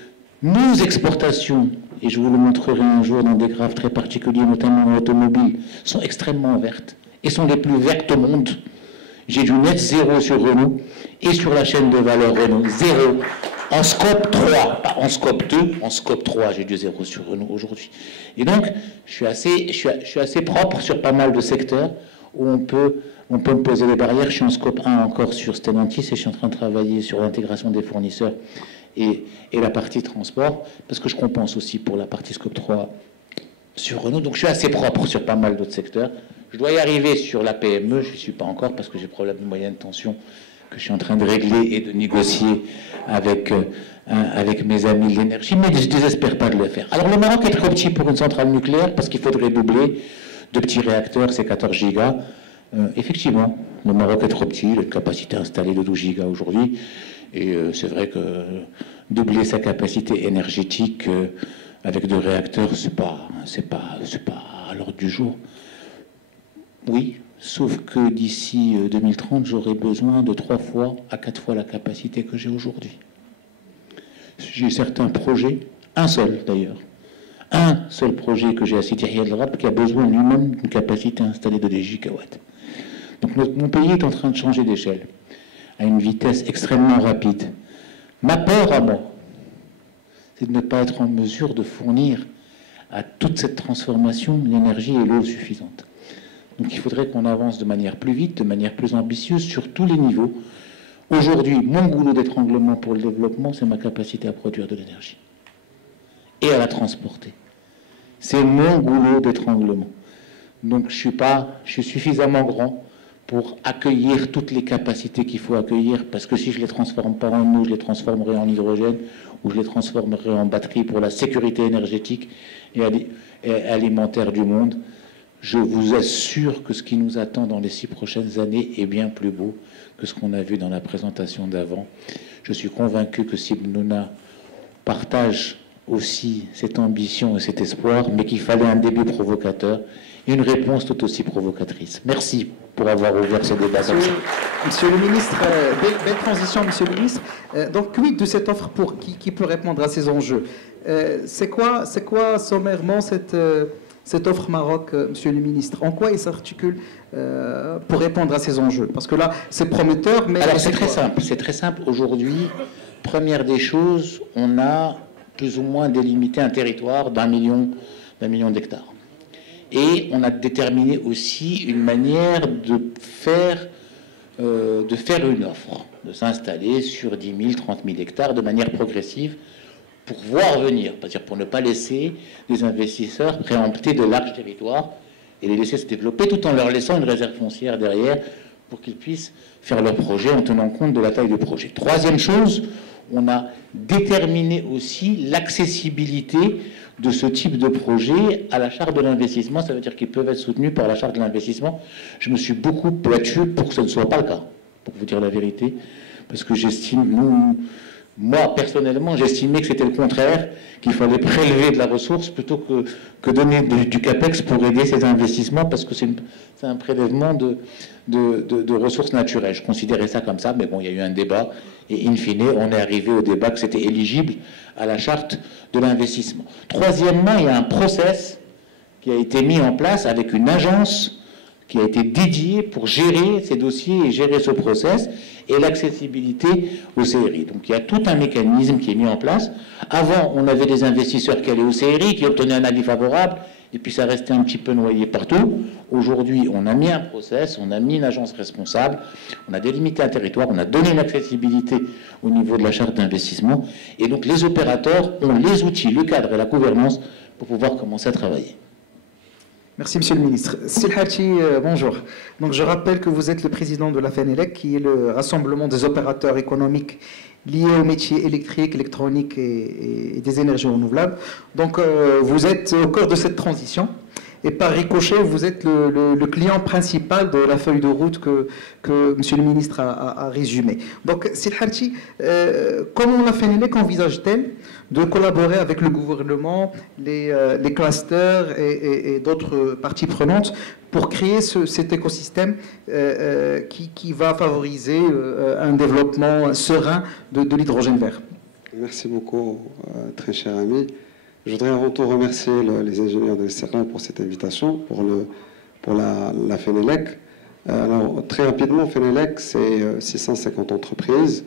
nos exportations, et je vous le montrerai un jour dans des graphes très particuliers, notamment en automobile, sont extrêmement vertes et sont les plus vertes au monde. J'ai du net 0 sur Renault et sur la chaîne de valeur Renault, 0. En scope 3, pas en scope 2, en scope 3, j'ai du 0 sur Renault aujourd'hui. Et donc, je suis assez propre sur pas mal de secteurs où on peut me poser des barrières. Je suis en scope 1 encore sur Stellantis et je suis en train de travailler sur l'intégration des fournisseurs et la partie transport, parce que je compense aussi pour la partie scope 3 sur Renault. Donc, je suis assez propre sur pas mal d'autres secteurs. Je dois y arriver sur la PME, je ne suis pas encore parce que j'ai problème de moyenne tension que je suis en train de régler et de négocier avec mes amis de l'énergie, mais je ne désespère pas de le faire. Alors le Maroc est trop petit pour une centrale nucléaire parce qu'il faudrait doubler. 2 petits réacteurs, c'est 14 gigas. Effectivement, le Maroc est trop petit, il a une capacité installée de 12 gigas aujourd'hui, et c'est vrai que doubler sa capacité énergétique avec 2 réacteurs, c'est pas à l'ordre du jour. Oui, sauf que d'ici 2030, j'aurai besoin de 3 fois à 4 fois la capacité que j'ai aujourd'hui. J'ai certains projets, un seul d'ailleurs, un seul projet que j'ai à Sidi El Rab qui a besoin lui-même d'une capacité installée de 10 gigawatts. Donc mon pays est en train de changer d'échelle à une vitesse extrêmement rapide. Ma peur à moi, c'est de ne pas être en mesure de fournir à toute cette transformation l'énergie et l'eau suffisante. Donc il faudrait qu'on avance de manière plus vite, de manière plus ambitieuse sur tous les niveaux, Aujourd'hui, mon goulot d'étranglement pour le développement, c'est ma capacité à produire de l'énergie et à la transporter. C'est mon goulot d'étranglement. Donc je suis suffisamment grand pour accueillir toutes les capacités qu'il faut accueillir, parce que si je ne les transforme pas en eau, je les transformerai en hydrogène, ou je les transformerai en batterie pour la sécurité énergétique et alimentaire du monde. Je vous assure que ce qui nous attend dans les 6 prochaines années est bien plus beau que ce qu'on a vu dans la présentation d'avant. Je suis convaincu que Sibnouna partage aussi cette ambition et cet espoir, mais qu'il fallait un début provocateur et une réponse tout aussi provocatrice. Merci pour avoir ouvert ce débat. Monsieur le ministre, belle transition, monsieur le ministre. Donc, quid de cette offre pour qui peut répondre à ces enjeux? C'est quoi sommairement cette offre Maroc, monsieur le ministre? En quoi il s'articule pour répondre à ces enjeux? Parce que là, c'est prometteur, mais... Alors, c'est très simple. C'est très simple. Aujourd'hui, première des choses, on a plus ou moins délimité un territoire d'1 million d'hectares. Et on a déterminé aussi une manière de faire une offre, de s'installer sur 10 000, 30 000 hectares de manière progressive pour voir venir, c'est-à-dire pour ne pas laisser des investisseurs préempter de larges territoires et les laisser se développer tout en leur laissant une réserve foncière derrière pour qu'ils puissent faire leur projet en tenant compte de la taille du projet. Troisième chose, on a déterminé aussi l'accessibilité de ce type de projet à la charte de l'investissement. Ça veut dire qu'ils peuvent être soutenus par la charte de l'investissement. Je me suis beaucoup battu pour que ce ne soit pas le cas, pour vous dire la vérité, parce que moi, personnellement, j'estimais que c'était le contraire, qu'il fallait prélever de la ressource plutôt que donner du CAPEX pour aider ces investissements, parce que c'est un prélèvement de ressources naturelles. Je considérais ça comme ça, mais bon, il y a eu un débat, et in fine, on est arrivé au débat que c'était éligible à la charte de l'investissement. Troisièmement, il y a un process qui a été mis en place avec une agence qui a été dédiée pour gérer ces dossiers et gérer ce process et l'accessibilité au CRI. Donc il y a tout un mécanisme qui est mis en place. Avant, on avait des investisseurs qui allaient au CRI, qui obtenaient un avis favorable, et puis ça restait un petit peu noyé partout. Aujourd'hui, on a mis un process, on a mis une agence responsable, on a délimité un territoire, on a donné une accessibilité au niveau de la charte d'investissement, et donc les opérateurs ont les outils, le cadre et la gouvernance pour pouvoir commencer à travailler. Merci, monsieur le ministre. Silhati, bonjour. Donc, je rappelle que vous êtes le président de la FENELEC, qui est le rassemblement des opérateurs économiques liés aux métiers électriques, électroniques et des énergies renouvelables. Donc, vous êtes au cœur de cette transition. Et par ricochet, vous êtes le client principal de la feuille de route que monsieur le ministre a résumée. Donc, Silhati, comment la FENELEC envisage-t-elle de collaborer avec le gouvernement, les clusters et d'autres parties prenantes pour créer cet écosystème qui va favoriser un développement serein de l'hydrogène vert? Merci beaucoup, très cher ami. Je voudrais avant tout remercier les ingénieurs de l'ESTERLA pour cette invitation, pour la FENELEC. Alors, très rapidement, FENELEC, c'est 650 entreprises,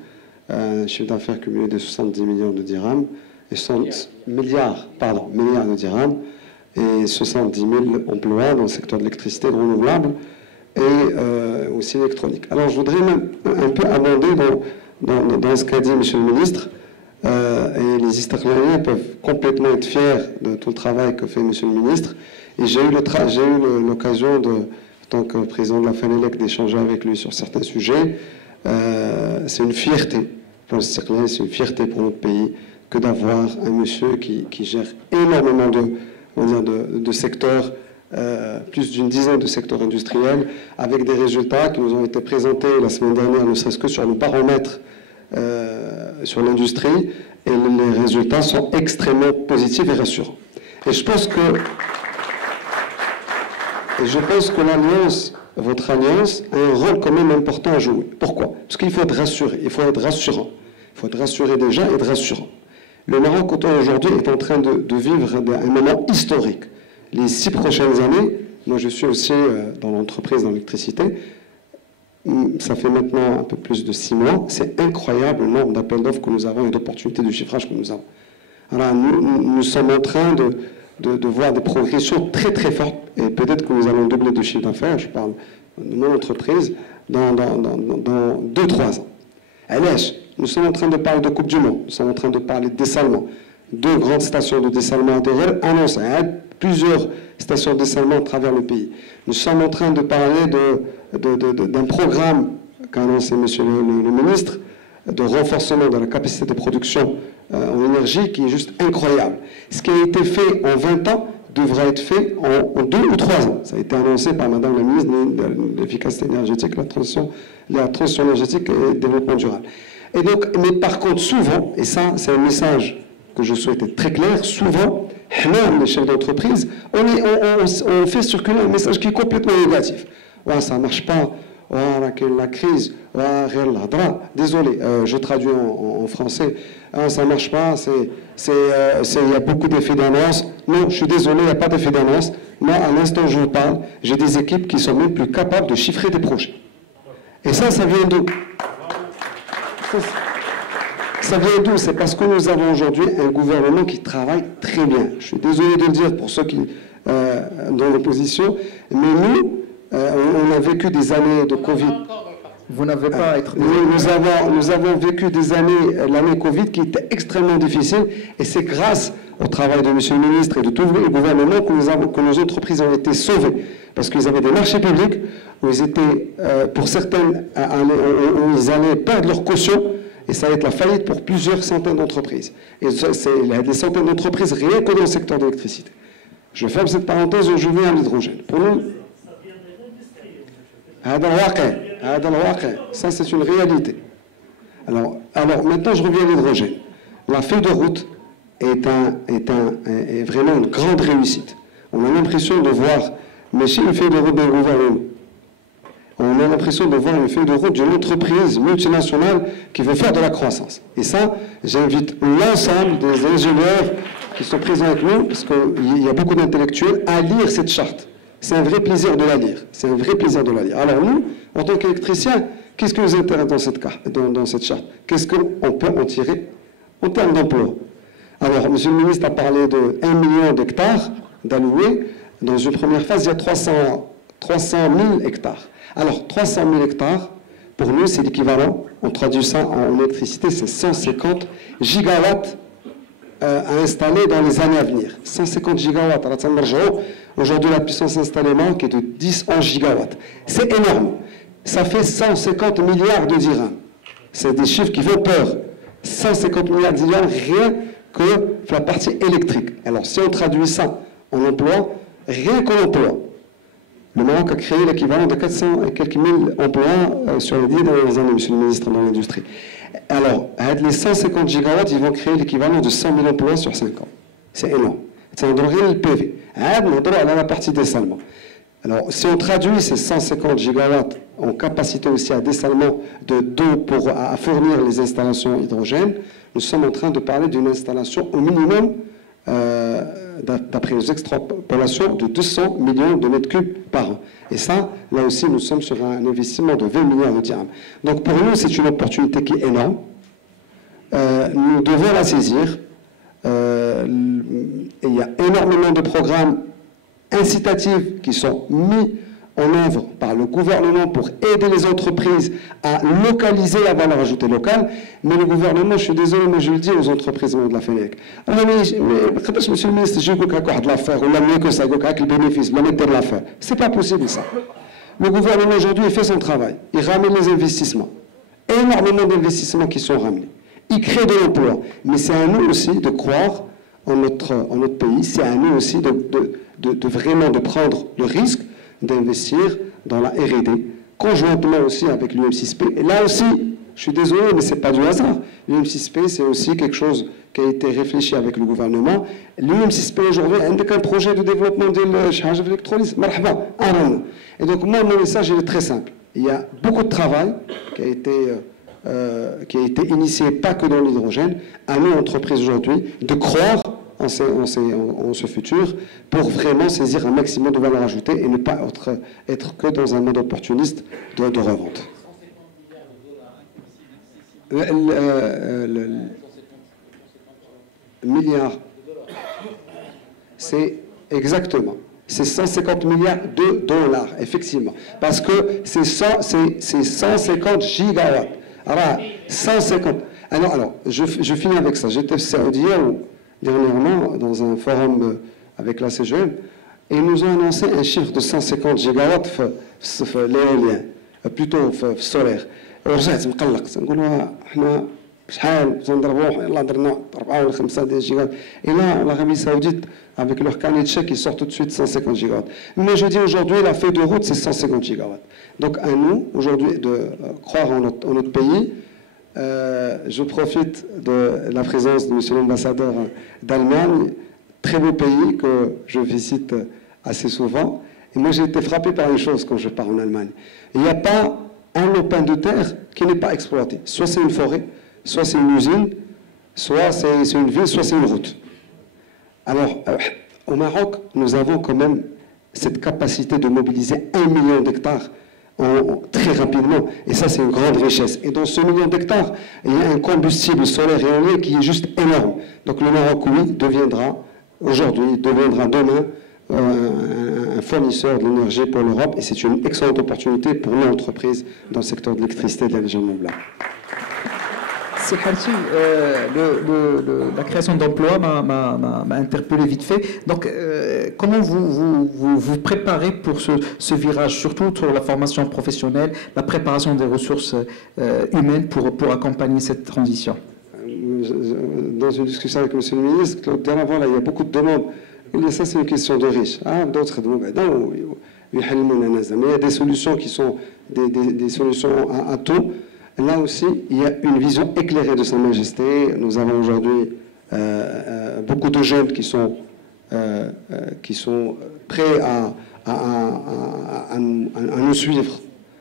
un chiffre d'affaires cumulé de 70 millions de dirhams, et 60 milliards de dirhams, et 70 000 emplois dans le secteur de l'électricité renouvelable et aussi électronique. Alors, je voudrais même un peu abonder dans ce qu'a dit M. le ministre. Et les Isterlaniens peuvent complètement être fiers de tout le travail que fait M. le ministre. Et j'ai eu l'occasion, en tant que président de la FENELEC, d'échanger avec lui sur certains sujets. C'est une fierté pour les Isterlaniens, c'est une fierté pour notre pays que d'avoir un monsieur qui gère énormément de secteurs, plus d'une dizaine de secteurs industriels, avec des résultats qui nous ont été présentés la semaine dernière, ne serait-ce que sur le baromètre sur l'industrie, et les résultats sont extrêmement positifs et rassurants. Et je pense que l'alliance, votre alliance, a un rôle quand même important à jouer. Pourquoi? Parce qu'il faut être rassuré, il faut être rassurant. Il faut être rassuré déjà et être rassurant. Le Maroc, aujourd'hui, est en train de vivre un moment historique. Les 6 prochaines années, moi je suis aussi dans l'entreprise, dans l'électricité, ça fait maintenant un peu plus de 6 mois. C'est incroyable le nombre d'appels d'offres que nous avons et d'opportunités de chiffrage que nous avons. Alors, nous sommes en train de voir des progressions très très fortes, et peut-être que nous allons doubler de chiffre d'affaires, je parle de mon entreprise, dans 2-3 ans. Nous sommes en train de parler de Coupe du Monde, nous sommes en train de parler de dessalement. 2 grandes stations de dessalement intégrales annoncent plusieurs stations de dessalement à travers le pays. Nous sommes en train de parler d'un programme qu'a annoncé Monsieur le ministre de renforcement de la capacité de production en énergie qui est juste incroyable. Ce qui a été fait en 20 ans devra être fait en 2 ou 3 ans. Ça a été annoncé par Madame la ministre de l'efficacité énergétique, la transition énergétique et le développement durable. Et donc, mais par contre, souvent, et ça c'est un message que je souhaite être très clair, souvent, les chefs d'entreprise, on fait circuler un message qui est complètement négatif. Ouais, ça ne marche pas, la crise, désolé, je traduis en français, ça ne marche pas, il y a beaucoup d'effets d'annonce. Non, je suis désolé, il n'y a pas d'effet d'annonce. Moi, à l'instant où je vous parle, j'ai des équipes qui sont même plus capables de chiffrer des projets. Et ça vient d'où? Ça vient d'où? C'est parce que nous avons aujourd'hui un gouvernement qui travaille très bien. Je suis désolé de le dire pour ceux qui dans l'opposition, mais nous, on a vécu des années de Covid. Vous n'avez pas à être... Nous avons vécu des années, l'année Covid, qui était extrêmement difficile, et c'est grâce au travail de M. le ministre et de tout le gouvernement que nos entreprises ont été sauvées. Parce qu'ils avaient des marchés publics où ils étaient, pour certaines, où ils allaient perdre leur caution, et ça allait être la faillite pour plusieurs centaines d'entreprises. Et il y a des centaines d'entreprises rien que dans le secteur de l'électricité. Je ferme cette parenthèse où je viens à l'hydrogène. Pour nous, ça c'est une réalité. Alors maintenant je reviens à l'hydrogène. La feuille de route est vraiment une grande réussite. On a l'impression de voir, mais chez une feuille de route d'un gouvernement, on a l'impression de voir une feuille de route d'une entreprise multinationale qui veut faire de la croissance. Et ça, j'invite l'ensemble des ingénieurs qui sont présents avec nous, parce qu'il y a beaucoup d'intellectuels, à lire cette charte. C'est un vrai plaisir de la lire. C'est un vrai plaisir de la lire. Alors nous, en tant qu'électriciens, qu'est-ce qui nous intéresse dans cette charte? Qu'est-ce qu'on peut en tirer en termes d'emploi? Alors, M. le ministre a parlé de 1 million d'hectares d'alloués. Dans une première phase, il y a 300 000 hectares. Alors, 300 000 hectares, pour nous, c'est l'équivalent, on traduit ça en électricité, c'est 150 gigawatts à installer dans les années à venir. 150 gigawatts. Aujourd'hui, la puissance d'installement qui est de 10-11 gigawatts. C'est énorme. Ça fait 150 milliards de dirhams. C'est des chiffres qui font peur. 150 milliards de dirhams, rien que la partie électrique. Alors, si on traduit ça en emploi, rien qu'en emploi, le Maroc a créé l'équivalent de 400 et quelques mille emplois sur les 10 dernières années, monsieur le ministre, dans l'industrie. Alors, avec les 150 gigawatts, ils vont créer l'équivalent de 100 000 emplois sur 5 ans. C'est énorme. C'est un rien le PV. On a la partie dessalement. Alors, si on traduit ces 150 gigawatts en capacité aussi à dessalement d'eau pour à fournir les installations hydrogène, nous sommes en train de parler d'une installation au minimum, d'après les extrapolations, de 200 millions de mètres cubes par an. Et ça, là aussi, nous sommes sur un investissement de 20 milliards de dirhams. Donc pour nous, c'est une opportunité qui est énorme. Nous devons la saisir. Il y a énormément de programmes incitatifs qui sont mis en œuvre par le gouvernement pour aider les entreprises à localiser la valeur ajoutée locale, mais le gouvernement, je suis désolé, mais je le dis aux entreprises de la FENEC. Monsieur le ministre, je veux de l'affaire, ou mieux que ça, avec le bénéfice, le mettre de l'affaire. C'est pas possible ça. Le gouvernement aujourd'hui, il fait son travail. Il ramène les investissements. Énormément d'investissements qui sont ramenés. Il crée de l'emploi. Mais c'est à nous aussi de croire en notre pays. C'est à nous aussi de vraiment de prendre le risque d'investir dans la R&D, conjointement aussi avec l'UM6P. Et là aussi, je suis désolé, mais ce n'est pas du hasard. L'UM6P, c'est aussi quelque chose qui a été réfléchi avec le gouvernement. L'UM6P, aujourd'hui, a un projet de développement de l'électrolyse. Et donc, moi, mon message, il est très simple. Il y a beaucoup de travail qui a été initié, pas que dans l'hydrogène, à nous, entreprises aujourd'hui, de croire en ce futur pour vraiment saisir un maximum de valeur ajoutée et ne pas être que dans un mode opportuniste de revente. Milliards, c'est exactement, c'est 150 milliards de dollars, effectivement, parce que c'est 150 gigawatts. Alors, 150. Alors je finis avec ça. J'étais saoudien dernièrement dans un forum avec la CGM et ils nous ont annoncé un chiffre de 150 gigawatts l'éolien, plutôt solaire. ورجعت مقلق نقولوا احنا شحال تنضربوا يلاه درنا 4 ولا 5 ديال الجيجاوات. Et là, l'Arabie Saoudite, avec leur carnet de chèques, ils sortent tout de suite 150 gigawatts. Mais je dis aujourd'hui, la feuille de route, c'est 150 gigawatts. Donc à nous, aujourd'hui, de croire en notre pays. Je profite de la présence de M. l'ambassadeur d'Allemagne, très beau pays que je visite assez souvent. Et moi, j'ai été frappé par une chose quand je pars en Allemagne. Il n'y a pas un lopin de terre qui n'est pas exploité. Soit c'est une forêt, soit c'est une usine, soit c'est une ville, soit c'est une route. Alors, au Maroc, nous avons quand même cette capacité de mobiliser 1 million d'hectares très rapidement. Et ça, c'est une grande richesse. Et dans ce million d'hectares, il y a un combustible solaire et éolien qui est juste énorme. Donc le Maroc, oui, deviendra demain un fournisseur de l'énergie pour l'Europe. Et c'est une excellente opportunité pour nos entreprises dans le secteur de l'électricité et de l'énergie renouvelable. C'est Harti, la création d'emplois m'a interpellé vite fait. Donc, comment vous préparez pour ce virage, surtout sur la formation professionnelle, la préparation des ressources humaines pour accompagner cette transition? Dans une discussion avec M. le ministre, dernièrement, là, il y a beaucoup de demandes. Et ça, c'est une question de riches. D'autres demandes. Mais il y a des solutions qui sont des solutions à tout. Là aussi, il y a une vision éclairée de Sa Majesté. Nous avons aujourd'hui beaucoup de jeunes qui sont prêts à nous suivre.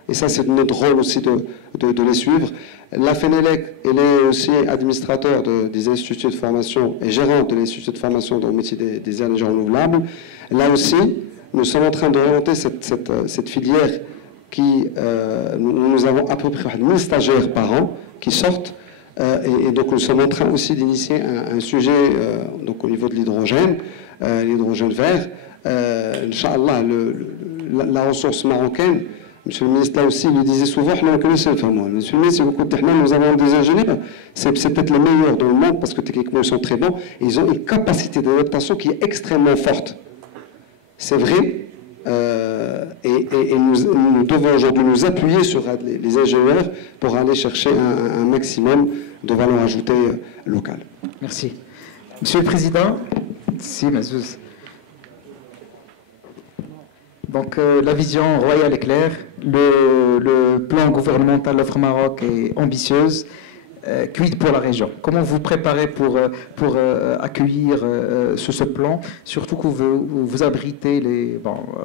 Et ça, c'est notre rôle aussi de les suivre. La FENELEC, elle est aussi administrateur des instituts de formation et gérante de l'institut de formation dans le métier des énergies renouvelables. Là aussi, nous sommes en train d'orienter cette filière qui, nous avons à peu près 1000 stagiaires par an qui sortent. Et donc, nous sommes en train aussi d'initier un sujet donc au niveau de l'hydrogène vert. Inch'Allah, la ressource marocaine, Monsieur le ministre, là aussi, il le disait souvent, Monsieur le ministre, nous avons des ingénieurs, c'est peut-être les meilleurs dans le monde parce que techniquement, ils sont très bons. Et ils ont une capacité d'adaptation qui est extrêmement forte. C'est vrai. Et nous devons aujourd'hui nous appuyer sur les ingénieurs pour aller chercher un maximum de valeur ajoutée locale. Merci. Monsieur le Président, si, Mazouz. Donc la vision royale est claire, le plan gouvernemental Offre Maroc est ambitieuse, quid pour la région. Comment vous préparez pour accueillir ce plan, surtout que vous abritez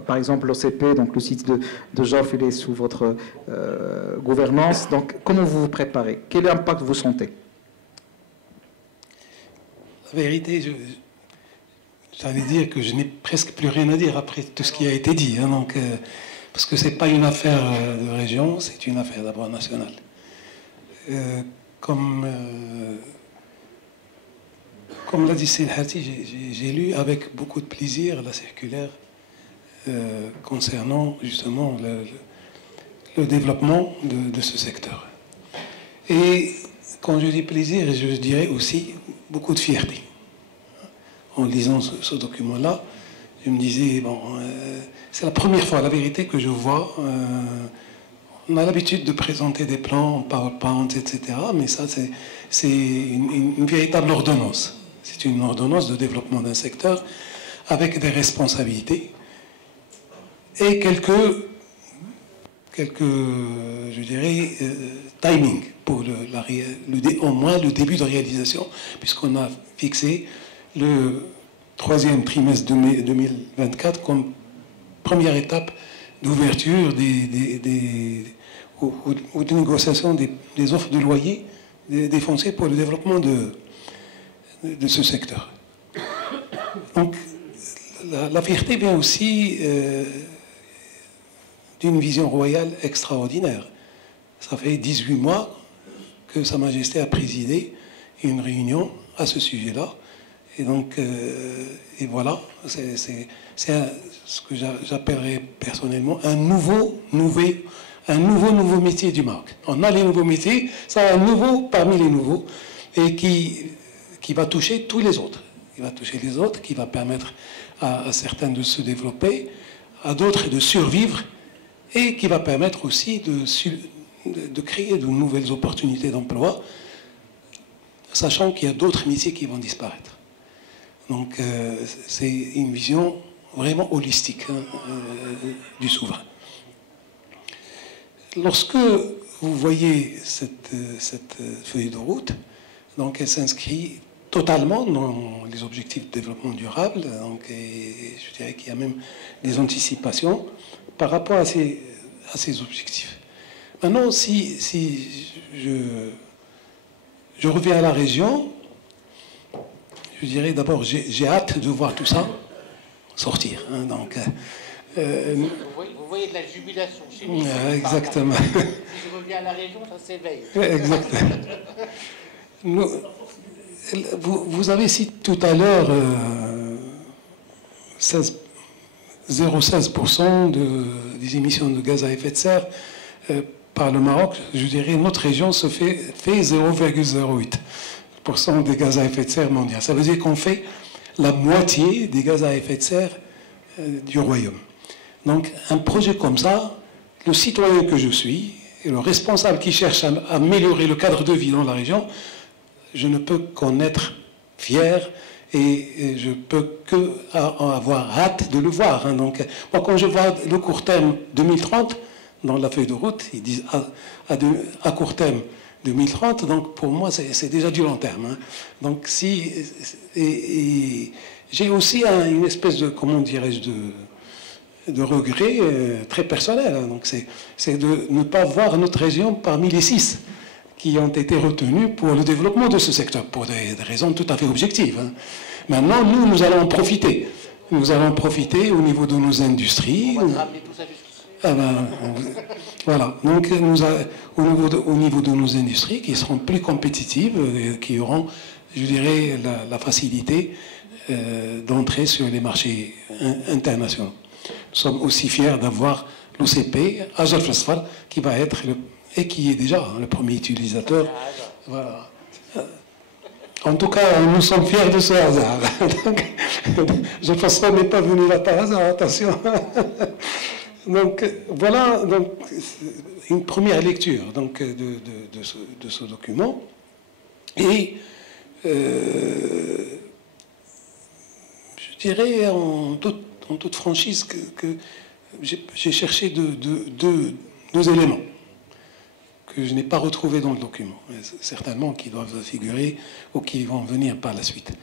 par exemple l'OCP, donc le site de Joff, il est sous votre gouvernance. Donc comment vous vous préparez? Quel impact vous sentez? La vérité, j'allais dire que je n'ai presque plus rien à dire après tout ce qui a été dit. Parce que ce n'est pas une affaire de région, c'est une affaire d'abord nationale. Comme l'a dit Seyed Harti, j'ai lu avec beaucoup de plaisir la circulaire concernant justement le développement de ce secteur. Et quand je dis plaisir, je dirais aussi beaucoup de fierté. En lisant ce document-là, je me disais, bon, c'est la première fois, la vérité, que je vois. On a l'habitude de présenter des plans, PowerPoint, etc. Mais ça, c'est une véritable ordonnance. C'est une ordonnance de développement d'un secteur avec des responsabilités et quelques je dirais, timing pour au moins le début de réalisation, puisqu'on a fixé le 3e trimestre 2024 comme première étape d'ouverture ou de négociation des offres de loyer des fonciers pour le développement de ce secteur. Donc, la fierté vient aussi d'une vision royale extraordinaire. Ça fait 18 mois que Sa Majesté a présidé une réunion à ce sujet-là. Et donc, et voilà, c'est ce que j'appellerais personnellement un un nouveau métier du Maroc. On a les nouveaux métiers, ça un nouveau parmi les nouveaux, et qui va toucher tous les autres. Qui va toucher les autres, qui va permettre à certains de se développer, à d'autres de survivre, et qui va permettre aussi de créer de nouvelles opportunités d'emploi, sachant qu'il y a d'autres métiers qui vont disparaître. Donc c'est une vision vraiment holistique du souverain. Lorsque vous voyez cette feuille de route, donc elle s'inscrit totalement dans les objectifs de développement durable, donc, et je dirais qu'il y a même des anticipations par rapport à ces objectifs. Maintenant, si je reviens à la région, je dirais d'abord, j'ai hâte de voir tout ça sortir. Hein, donc, vous voyez de la jubilation chez nous. Exactement. Si je reviens à la région, ça s'éveille. Exactement. Vous avez cité tout à l'heure 0,16% des émissions de gaz à effet de serre par le Maroc. Je dirais notre région se fait 0,08% des gaz à effet de serre mondial. Ça veut dire qu'on fait la moitié des gaz à effet de serre du royaume. Donc un projet comme ça, le citoyen que je suis et le responsable qui cherche à améliorer le cadre de vie dans la région, je ne peux qu'en être fier et je peux que avoir hâte de le voir. Hein. Donc, moi, quand je vois le court terme 2030 dans la feuille de route, ils disent à court terme 2030, donc pour moi c'est déjà du long terme. Hein. Donc j'ai aussi une espèce de, comment dirais-je, de regret très personnel. Hein. Donc c'est de ne pas voir notre région parmi les 6 qui ont été retenus pour le développement de ce secteur, pour des raisons tout à fait objectives. Hein. Maintenant, nous allons en profiter. Nous allons en profiter au niveau de nos industries. On va ramener tout ça jusqu'ici. Voilà. Donc, au niveau de nos industries qui seront plus compétitives, qui auront, je dirais, la facilité d'entrer sur les marchés internationaux. Nous sommes aussi fiers d'avoir l'OCP, Hajar Fosphal, qui va être et qui est déjà le premier utilisateur. Voilà. En tout cas, nous sommes fiers de ce hasard. Je pense qu'on n'est pas venu là par hasard, attention. Donc voilà donc, une première lecture donc, de ce document. Et je dirais en toute franchise que j'ai cherché deux éléments que je n'ai pas retrouvés dans le document, certainement qui doivent figurer ou qui vont venir par la suite.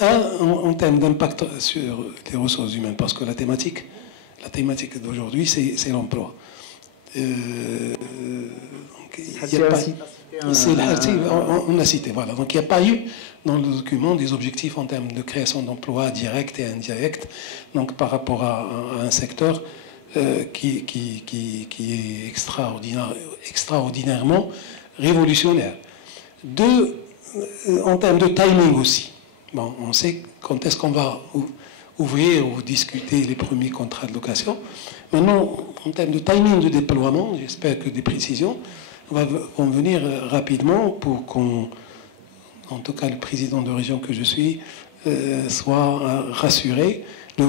Un, en termes d'impact sur les ressources humaines, parce que la thématique d'aujourd'hui, c'est l'emploi. On a cité, voilà. Donc il n'y a pas eu dans le document des objectifs en termes de création d'emplois directs et indirects, donc par rapport à un secteur qui est extraordinairement révolutionnaire. Deux, en termes de timing aussi. Bon, on sait quand est-ce qu'on va ouvrir ou discuter les premiers contrats de location. Maintenant, en termes de timing de déploiement, j'espère que des précisions vont venir rapidement pour qu'on, en tout cas le président de région que je suis, soit rassuré de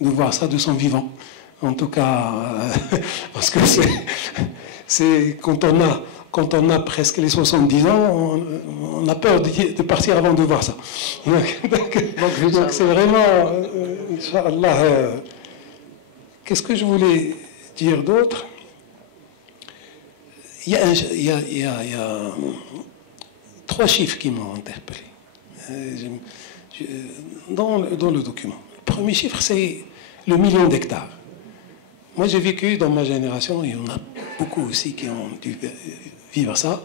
voir ça de son vivant. En tout cas, parce que c'est quand on a presque les 70 ans, on a peur de partir avant de voir ça. Donc c'est vraiment, Inch'Allah, qu'est-ce que je voulais dire d'autre? Il y a 3 chiffres qui m'ont interpellé dans le document. Le premier chiffre, c'est le 1 million d'hectares. Moi, j'ai vécu dans ma génération, il y en a beaucoup aussi qui ont dû vivre ça.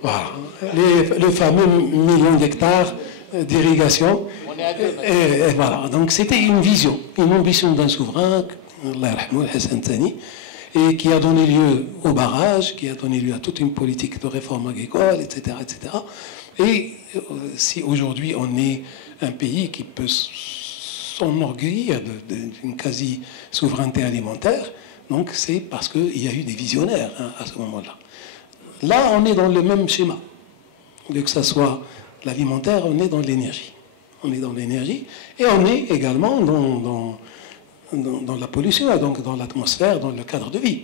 Voilà. Le fameux 1 million d'hectares d'irrigation. On est à 2 maintenant. Et voilà. Donc, c'était une vision, une ambition d'un souverain, Allah yarhamou, Hassan Thani, et qui a donné lieu au barrage, qui a donné lieu à toute une politique de réforme agricole, etc., etc. Et si aujourd'hui on est un pays qui peut s'enorgueillir d'une quasi-souveraineté alimentaire, Donc c'est parce qu'il y a eu des visionnaires à ce moment-là. Là, on est dans le même schéma. Que ce soit l'alimentaire, on est dans l'énergie. On est dans l'énergie et on est également dans la pollution, donc dans l'atmosphère, dans le cadre de vie.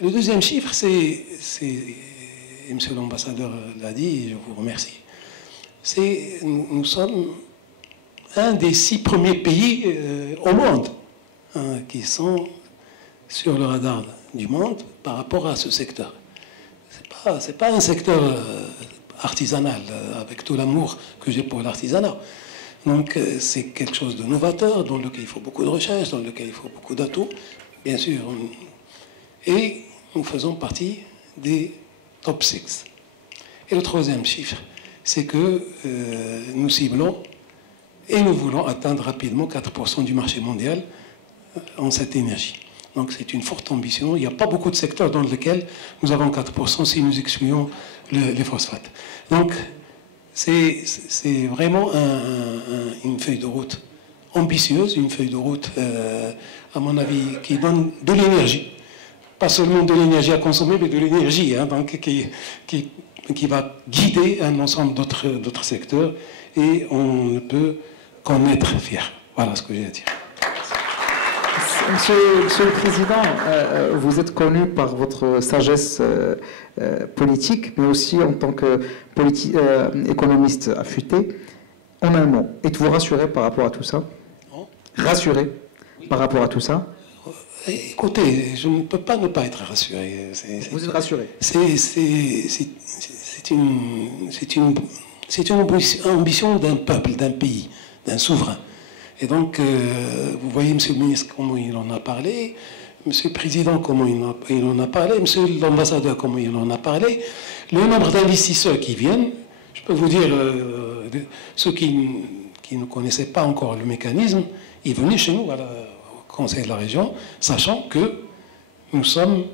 Le deuxième chiffre, c'est et monsieur l'ambassadeur l'a dit, et je vous remercie, nous sommes un des 6 premiers pays au monde qui sont sur le radar du monde par rapport à ce secteur. C'est pas un secteur artisanal, avec tout l'amour que j'ai pour l'artisanat. Donc c'est quelque chose de novateur, dans lequel il faut beaucoup de recherche, dans lequel il faut beaucoup d'atouts, bien sûr. Et nous faisons partie des top 6. Et le troisième chiffre, c'est que nous ciblons et nous voulons atteindre rapidement 4% du marché mondial en cette énergie. Donc c'est une forte ambition. Il n'y a pas beaucoup de secteurs dans lesquels nous avons 4% si nous excluons les phosphates. Donc c'est vraiment une feuille de route ambitieuse, une feuille de route, à mon avis, qui donne de l'énergie. Pas seulement de l'énergie à consommer, mais de l'énergie donc qui va guider un ensemble d'autres secteurs. Et on ne peut qu'en être fier. Voilà ce que j'ai à dire. Monsieur le Président, vous êtes connu par votre sagesse politique, mais aussi en tant qu'économiste affûté. En un mot, êtes-vous rassuré par rapport à tout ça? Rassuré par rapport à tout ça? Écoutez, je ne peux pas ne pas être rassuré. Vous êtes rassuré? C'est une ambition d'un peuple, d'un pays, d'un souverain. Et donc, vous voyez, monsieur le ministre, comment il en a parlé, monsieur le président, comment il en a parlé, monsieur l'ambassadeur, comment il en a parlé, le nombre d'investisseurs qui viennent, je peux vous dire, ceux qui ne connaissaient pas encore le mécanisme, ils venaient chez nous, au Conseil de la région, sachant que nous sommes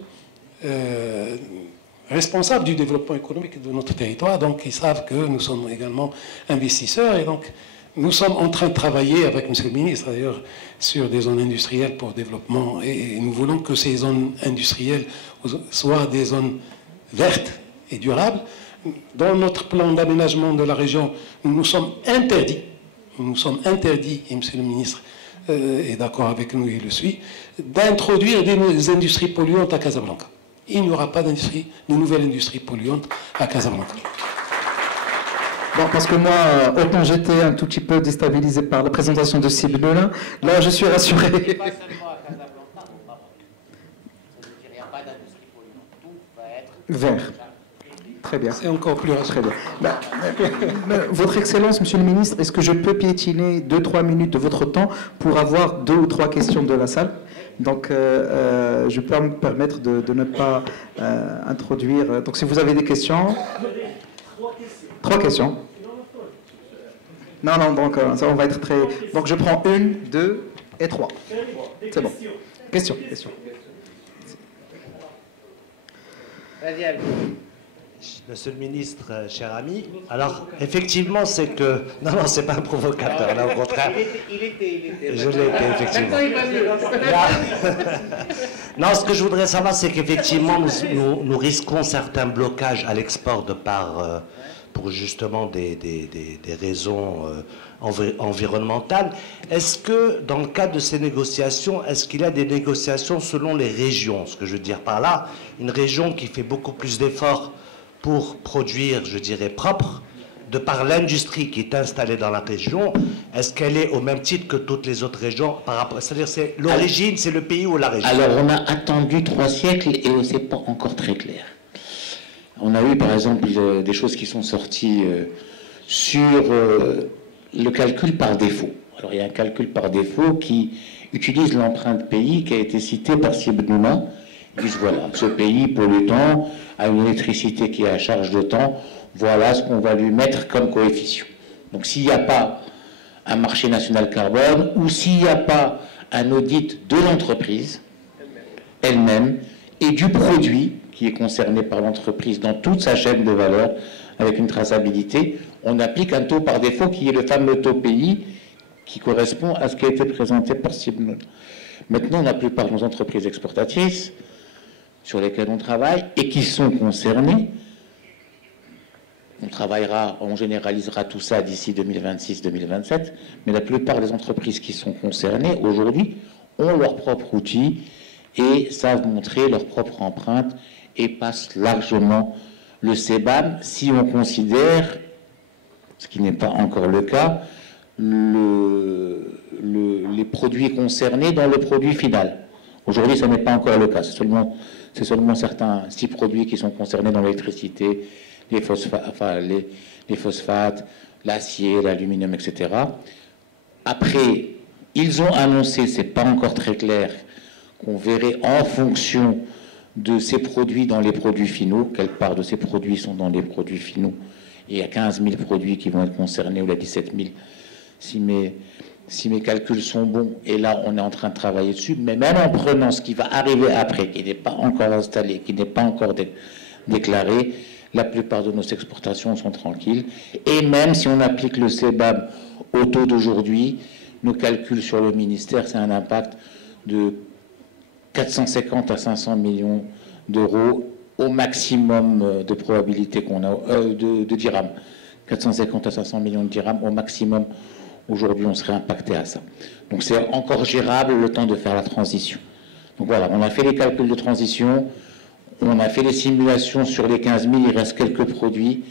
responsables du développement économique de notre territoire, donc ils savent que nous sommes également investisseurs, et donc nous sommes en train de travailler avec monsieur le ministre, d'ailleurs, sur des zones industrielles pour développement, et nous voulons que ces zones industrielles soient des zones vertes et durables. Dans notre plan d'aménagement de la région, nous nous sommes interdits, et monsieur le ministre est d'accord avec nous, il le suit, d'introduire des industries polluantes à Casablanca. Il n'y aura pas de nouvelles industries polluantes à Casablanca. Bon, parce que moi, autant j'étais un tout petit peu déstabilisé par la présentation de ces bleus-là, là je suis rassuré. Pas seulement à Casablanca, au Maroc. Il n'y a pas d'industrie polluante. Tout va être vert. Très bien. C'est encore plus rassurant. Votre Excellence, Monsieur le Ministre, est-ce que je peux piétiner 2-3 minutes de votre temps pour avoir 2 ou 3 questions de la salle? Donc, je peux me permettre de ne pas introduire... Donc, si vous avez des questions... 3 questions. Non, donc ça, on va être très... Donc, je prends 1, 2 et 3. C'est bon. Question. Vas-y, Monsieur le ministre, cher ami, alors effectivement c'est que... Non, c'est pas un provocateur, là au contraire. Il était. Je l'ai été, effectivement. Non, ce que je voudrais savoir, c'est qu'effectivement nous risquons certains blocages à l'export de par... pour justement des raisons environnementales. Est-ce que, dans le cadre de ces négociations, est-ce qu'il y a des négociations selon les régions? Ce que je veux dire par là, une région qui fait beaucoup plus d'efforts pour produire, je dirais, propre, de par l'industrie qui est installée dans la région, est-ce qu'elle est au même titre que toutes les autres régions par rapport... C'est-à-dire, c'est l'origine, c'est le pays ou la région? Alors, on a attendu 3 siècles et ce n'est pas encore très clair. On a eu, par exemple, des choses qui sont sorties sur le calcul par défaut. Alors, il y a un calcul par défaut qui utilise l'empreinte pays qui a été citée par Sib Nouma. Ils disent, voilà, ce pays pollutant a une électricité qui est à charge de temps, voilà ce qu'on va lui mettre comme coefficient. Donc, s'il n'y a pas un marché national carbone ou s'il n'y a pas un audit de l'entreprise elle-même et du produit qui est concerné par l'entreprise dans toute sa chaîne de valeur, avec une traçabilité, on applique un taux par défaut qui est le fameux taux pays qui correspond à ce qui a été présenté par Sib Nouma. Maintenant, la plupart de nos entreprises exportatrices sur lesquelles on travaille et qui sont concernées, on généralisera tout ça d'ici 2026-2027, mais la plupart des entreprises qui sont concernées aujourd'hui ont leur propre outil et savent montrer leur propre empreinte et passent largement le CBAM si on considère, ce qui n'est pas encore le cas, les produits concernés dans le produit final. Aujourd'hui, ça n'est pas encore le cas. C'est seulement certains 6 produits qui sont concernés dans l'électricité, les phosphates, l'acier, l'aluminium, etc. Après, ils ont annoncé, c'est pas encore très clair, qu'on verrait en fonction de ces produits dans les produits finaux, quelle part de ces produits sont dans les produits finaux. Et il y a 15 000 produits qui vont être concernés, ou la 17 000, si mes calculs sont bons. Et là, on est en train de travailler dessus. Mais même en prenant ce qui va arriver après, qui n'est pas encore installé, qui n'est pas encore déclaré, la plupart de nos exportations sont tranquilles. Et même si on applique le CBAM au taux d'aujourd'hui, nos calculs sur le ministère, c'est un impact de 450 à 500 millions d'euros au maximum de probabilité qu'on a, de dirhams. 450 à 500 millions de dirhams au maximum. Aujourd'hui, on serait impacté à ça. Donc c'est encore gérable le temps de faire la transition. Donc voilà, on a fait les calculs de transition, on a fait les simulations sur les 15 000, il reste quelques produits.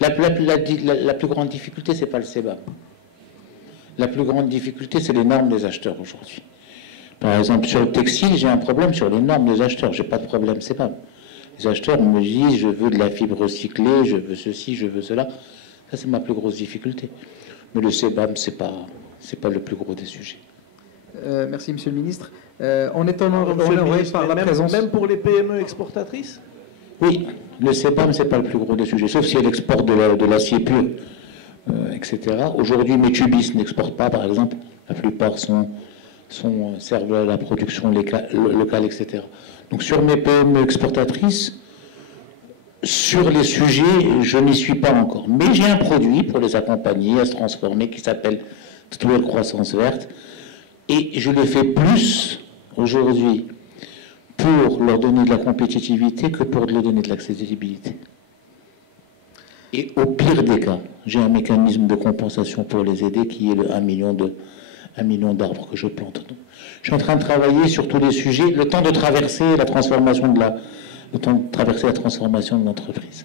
La plus grande difficulté, c'est pas le CBAM. La plus grande difficulté, c'est les normes des acheteurs aujourd'hui. Par exemple, sur le textile, j'ai un problème sur les normes des acheteurs. J'ai pas de problème CBAM. Les acheteurs me disent, je veux de la fibre recyclée, je veux ceci, je veux cela. Ça, c'est ma plus grosse difficulté. Mais le CBAM, c'est pas le plus gros des sujets. Merci, Monsieur le Ministre. On est honoré par la présence... Même pour les PME exportatrices? Oui, le CBAM, c'est pas le plus gros des sujets, sauf si elle exporte de l'acier pur, etc. Aujourd'hui, Metubis n'exporte pas, par exemple. La plupart servent à la production locale, etc. Donc sur mes PME exportatrices, sur les sujets, je n'y suis pas encore. Mais j'ai un produit pour les accompagner à se transformer qui s'appelle Total Croissance Verte. Et je le fais plus aujourd'hui pour leur donner de la compétitivité que pour leur donner de l'accessibilité. Et au pire des cas, j'ai un mécanisme de compensation pour les aider qui est le 1 million d'arbres que je plante. Donc, je suis en train de travailler sur tous les sujets, le temps de traverser la transformation de l'entreprise.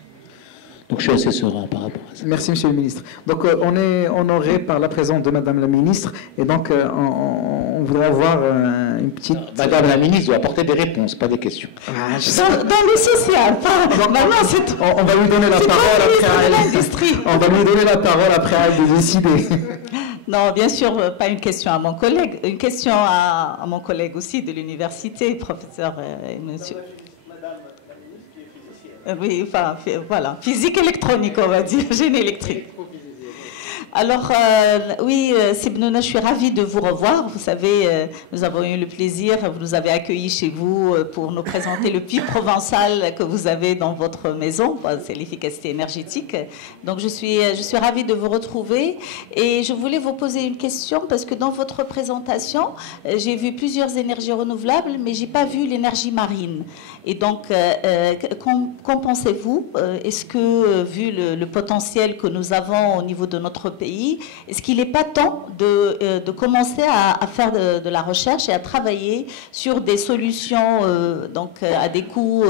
Donc je suis assez serein par rapport à ça. Merci, Monsieur le Ministre. Donc on est honoré par la présence de Madame la Ministre, et donc on voudrait avoir une petite... Madame la Ministre doit apporter des réponses, pas des questions. Dans le social, on va lui donner la parole après à elle. On va lui donner la parole après à elle de décider. Non, bien sûr, pas une question à mon collègue, une question à mon collègue aussi de l'université, professeur monsieur. Oui, enfin, voilà, physique électronique, on va dire, génie électrique. Alors, oui, Sibnouna, je suis ravie de vous revoir. Vous savez, nous avons eu le plaisir, vous nous avez accueillis chez vous pour nous présenter le puits provençal que vous avez dans votre maison. C'est l'efficacité énergétique. Donc, je suis ravie de vous retrouver. Et je voulais vous poser une question parce que dans votre présentation, j'ai vu plusieurs énergies renouvelables, mais je n'ai pas vu l'énergie marine. Et donc, qu'en pensez-vous? Est-ce que, vu le potentiel que nous avons au niveau de notre pays, est-ce qu'il n'est pas temps de commencer à faire de la recherche et à travailler sur des solutions donc, à des coûts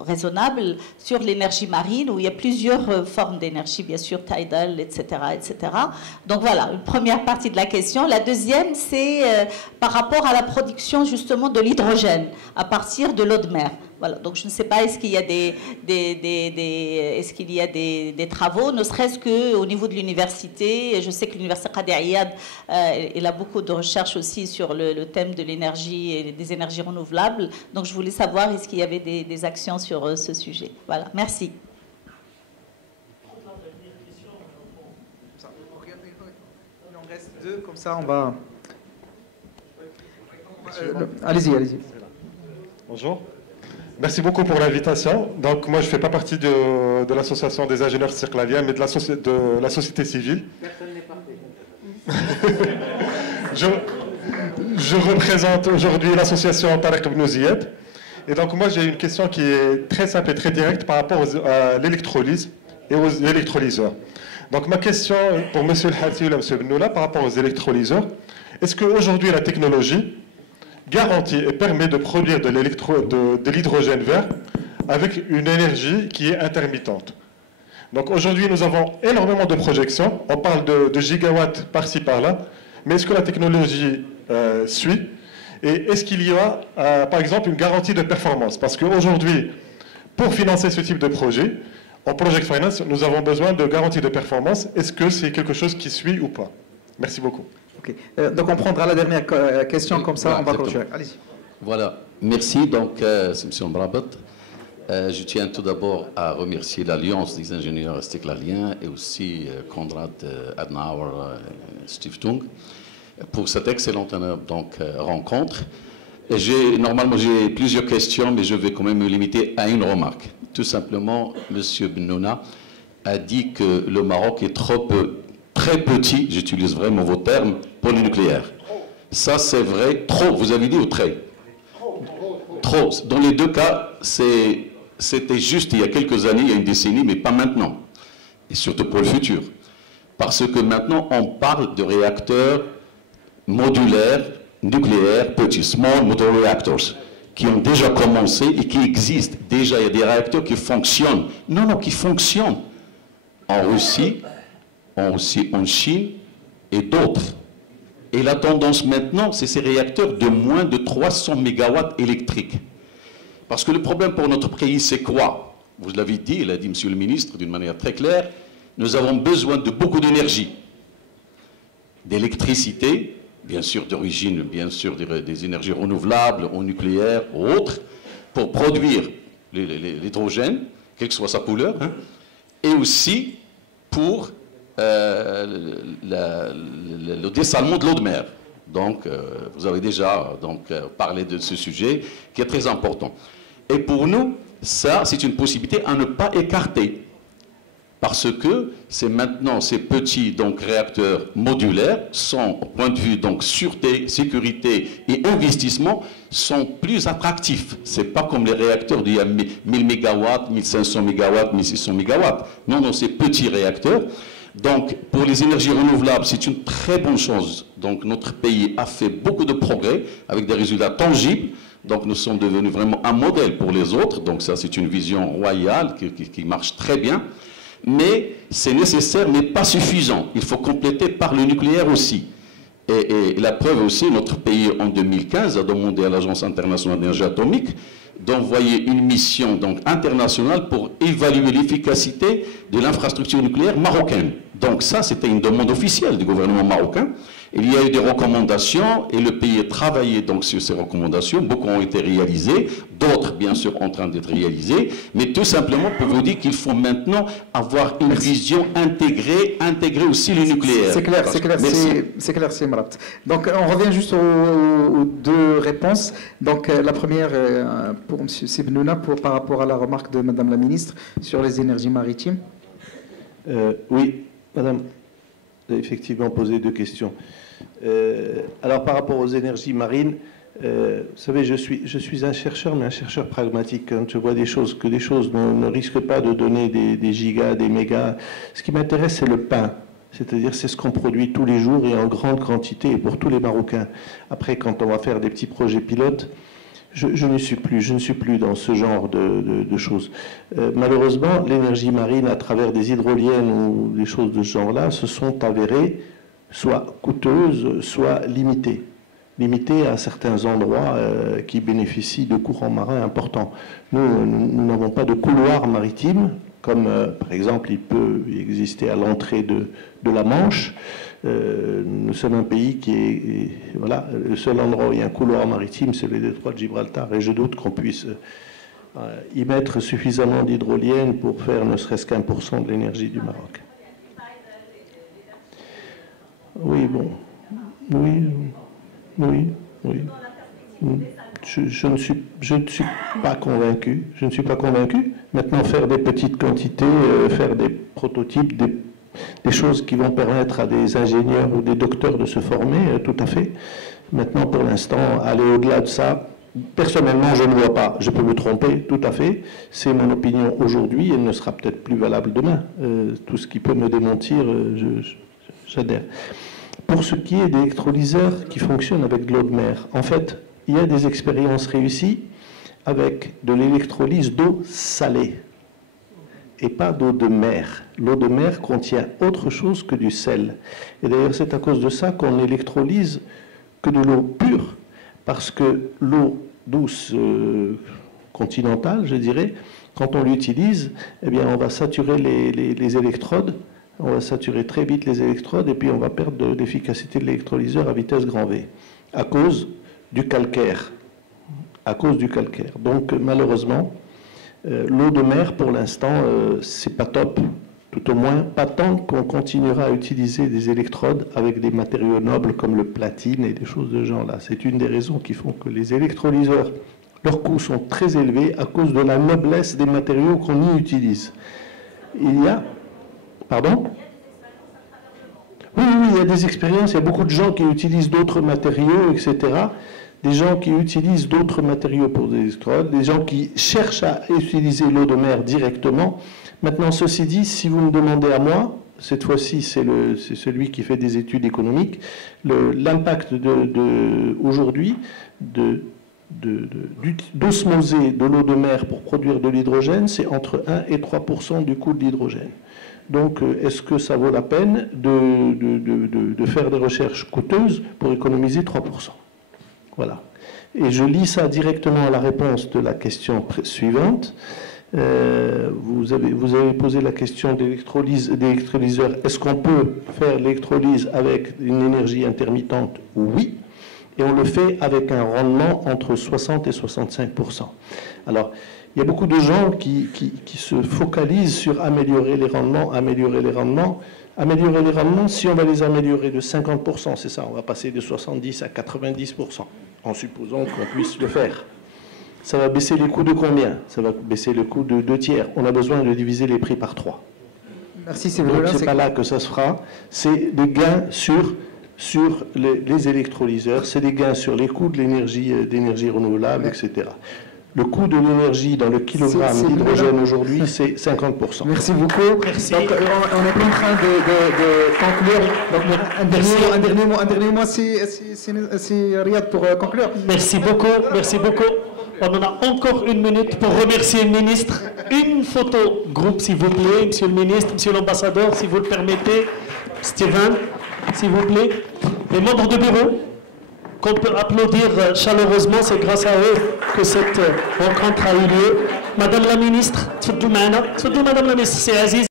raisonnables sur l'énergie marine, où il y a plusieurs formes d'énergie, bien sûr, tidal, etc., etc. Donc voilà, une première partie de la question. La deuxième, c'est par rapport à la production justement de l'hydrogène à partir de l'eau de mer. Voilà, donc je ne sais pas, est-ce qu'il y a des travaux, ne serait-ce qu'au niveau de l'université. Je sais que l'université Qadi Iyad, elle a beaucoup de recherches aussi sur le thème de l'énergie et des énergies renouvelables. Donc je voulais savoir, est-ce qu'il y avait des actions sur ce sujet. Voilà, merci. Il en reste deux, comme ça on va... allez-y, allez-y. Bonjour. Merci beaucoup pour l'invitation. Donc moi je ne fais pas partie de l'association des ingénieurs circlaliens, mais de la société civile. Personne n'est parti. je représente aujourd'hui l'association Tariq Ibn Ziyad. Et donc moi j'ai une question qui est très simple et très directe par rapport à l'électrolyse et aux électrolyseurs. Donc ma question pour M. El Hati ou M. Benoula par rapport aux électrolyseurs, est-ce qu'aujourd'hui la technologie garantit et permet de produire de l'hydrogène vert avec une énergie qui est intermittente? Donc aujourd'hui nous avons énormément de projections, on parle de gigawatts par-ci par-là, mais est-ce que la technologie suit? Et est-ce qu'il y a, par exemple, une garantie de performance? Parce qu'aujourd'hui, pour financer ce type de projet, en Project Finance, nous avons besoin de garantie de performance. Est-ce que c'est quelque chose qui suit ou pas? Merci beaucoup. Okay. Donc on prendra la dernière question, comme ça voilà, on va continuer. Allez-y. Voilà, merci. Donc, c'est M. Mrabat. Je tiens tout d'abord à remercier l'Alliance des ingénieurs istiklaliens et aussi Konrad Adenauer Stiftung pour cette excellente rencontre. Normalement, j'ai plusieurs questions, mais je vais quand même me limiter à une remarque. Tout simplement, M. Benouna a dit que le Maroc est très petit, j'utilise vraiment vos termes, pour le nucléaire. Ça, c'est vrai, trop, vous avez dit, ou très? Trop. Dans les deux cas, c'était juste il y a quelques années, il y a une décennie, mais pas maintenant. Et surtout pour le futur. Parce que maintenant, on parle de réacteurs modulaires, nucléaires, petits, small modular reactors, qui ont déjà commencé et qui existent. Déjà, il y a des réacteurs qui fonctionnent. Non, qui fonctionnent. En Russie, en Chine et d'autres. Et la tendance maintenant, c'est ces réacteurs de moins de 300 mégawatts électriques. Parce que le problème pour notre pays, c'est quoi? Vous l'avez dit, il a dit Monsieur le ministre d'une manière très claire, nous avons besoin de beaucoup d'énergie, d'électricité, bien sûr d'origine, bien sûr des énergies renouvelables, au nucléaire ou autres, pour produire l'hydrogène, quelle que soit sa couleur, hein, et aussi pour le dessalement de l'eau de mer. Donc, vous avez déjà parlé de ce sujet qui est très important. Et pour nous, ça, c'est une possibilité à ne pas écarter. Parce que c'est maintenant ces petits réacteurs modulaires sont, au point de vue sûreté, sécurité et investissement, sont plus attractifs. Ce n'est pas comme les réacteurs d'il y a 1000 MW, 1500 MW, 1600 MW. Non, ces petits réacteurs. Donc, pour les énergies renouvelables, c'est une très bonne chose. Donc, notre pays a fait beaucoup de progrès avec des résultats tangibles. Donc, nous sommes devenus vraiment un modèle pour les autres. Donc, ça, c'est une vision royale qui marche très bien. Mais c'est nécessaire, mais pas suffisant. Il faut compléter par le nucléaire aussi. Et la preuve aussi, notre pays, en 2015, a demandé à l'Agence internationale d'énergie atomique d'envoyer une mission internationale pour évaluer l'efficacité de l'infrastructure nucléaire marocaine. Donc ça, c'était une demande officielle du gouvernement marocain. Il y a eu des recommandations et le pays a travaillé sur ces recommandations. Beaucoup ont été réalisées, d'autres bien sûr en train d'être réalisées, mais tout simplement pour vous dire qu'il faut maintenant avoir une vision intégrée aussi le nucléaire. C'est clair, c'est clair, c'est Marat. Donc on revient juste aux deux réponses. Donc la première pour M. Sibnouna par rapport à la remarque de Madame la Ministre sur les énergies maritimes. Oui, Madame a effectivement posé deux questions. Alors par rapport aux énergies marines, vous savez, je suis un chercheur, mais un chercheur pragmatique. Quand je vois des choses ne risquent pas de donner des gigas, des mégas. Ce qui m'intéresse, c'est le pain. C'est-à-dire, c'est ce qu'on produit tous les jours et en grande quantité et pour tous les Marocains. Après, quand on va faire des petits projets pilotes, je ne suis plus dans ce genre de choses. Malheureusement, l'énergie marine, à travers des hydroliennes ou des choses de ce genre-là, se sont avérées soit coûteuses, soit limitées. Limitées à certains endroits qui bénéficient de courants marins importants. Nous n'avons pas de couloir maritime, comme par exemple il peut exister à l'entrée de la Manche. Nous sommes un pays qui est... Voilà, le seul endroit où il y a un couloir maritime, c'est le détroit de Gibraltar. Et je doute qu'on puisse y mettre suffisamment d'hydroliennes pour faire ne serait-ce qu'1% de l'énergie du Maroc. Oui, bon. Oui. Je ne suis pas convaincu. Je ne suis pas convaincu. Maintenant, faire des petites quantités, faire des prototypes, des choses qui vont permettre à des ingénieurs ou des docteurs de se former, tout à fait. Maintenant, pour l'instant, aller au-delà de ça, personnellement, je ne vois pas. Je peux me tromper, tout à fait. C'est mon opinion aujourd'hui, elle ne sera peut-être plus valable demain. Tout ce qui peut me démentir, j'adhère. Pour ce qui est d'électrolyseurs qui fonctionnent avec de l'eau de mer, en fait, il y a des expériences réussies avec de l'électrolyse d'eau salée et pas d'eau de mer. L'eau de mer contient autre chose que du sel. Et d'ailleurs, c'est à cause de ça qu'on électrolyse que de l'eau pure, parce que l'eau douce continentale, je dirais, quand on l'utilise, eh bien, on va saturer les électrodes, on va saturer très vite les électrodes, et puis on va perdre de l'efficacité de l'électrolyseur à vitesse grand V, à cause du calcaire. À cause du calcaire. Donc, malheureusement, l'eau de mer, pour l'instant, c'est pas top. Tout au moins, pas tant qu'on continuera à utiliser des électrodes avec des matériaux nobles comme le platine et des choses de ce genre-là. C'est une des raisons qui font que les électrolyseurs, leurs coûts sont très élevés à cause de la noblesse des matériaux qu'on y utilise. Il y a... Pardon ? Oui, il y a des expériences, il y a beaucoup de gens qui utilisent d'autres matériaux, etc., des gens qui utilisent d'autres matériaux pour des électrodes, des gens qui cherchent à utiliser l'eau de mer directement. Maintenant, ceci dit, si vous me demandez à moi, cette fois-ci c'est celui qui fait des études économiques, l'impact aujourd'hui d'osmoser de l'eau de mer pour produire de l'hydrogène, c'est entre 1 et 3% du coût de l'hydrogène. Donc, est-ce que ça vaut la peine de faire des recherches coûteuses pour économiser 3%? Voilà. Et je lis ça directement à la réponse de la question suivante. Vous avez posé la question d'électrolyseur. Est-ce qu'on peut faire l'électrolyse avec une énergie intermittente? Oui. Et on le fait avec un rendement entre 60 et 65%. Alors, il y a beaucoup de gens qui se focalisent sur améliorer les rendements, améliorer les rendements. Améliorer les rendements, si on va les améliorer de 50%, c'est ça, on va passer de 70 à 90%, en supposant qu'on puisse le faire. Ça va baisser les coûts de combien? Ça va baisser le coût de 2 tiers. On a besoin de diviser les prix par 3. Merci, c'est donc c'est pas là que ça se fera. C'est des gains sur les électrolyseurs, c'est des gains sur les coûts de l'énergie renouvelable, etc. Le coût de l'énergie dans le kilogramme d'hydrogène aujourd'hui, c'est 50%. Merci beaucoup. Merci. Donc, on est en train de conclure. Donc, un dernier mot, c'est Riyad pour conclure. Merci beaucoup. Merci beaucoup. On en a encore une minute pour remercier le ministre. Une photo groupe, s'il vous plaît, monsieur le ministre, monsieur l'ambassadeur, si vous le permettez. Steven, s'il vous plaît. Les membres de bureau, qu'on peut applaudir chaleureusement, c'est grâce à eux que cette rencontre a eu lieu. Madame la ministre, Madame la ministre, c'est Aziz.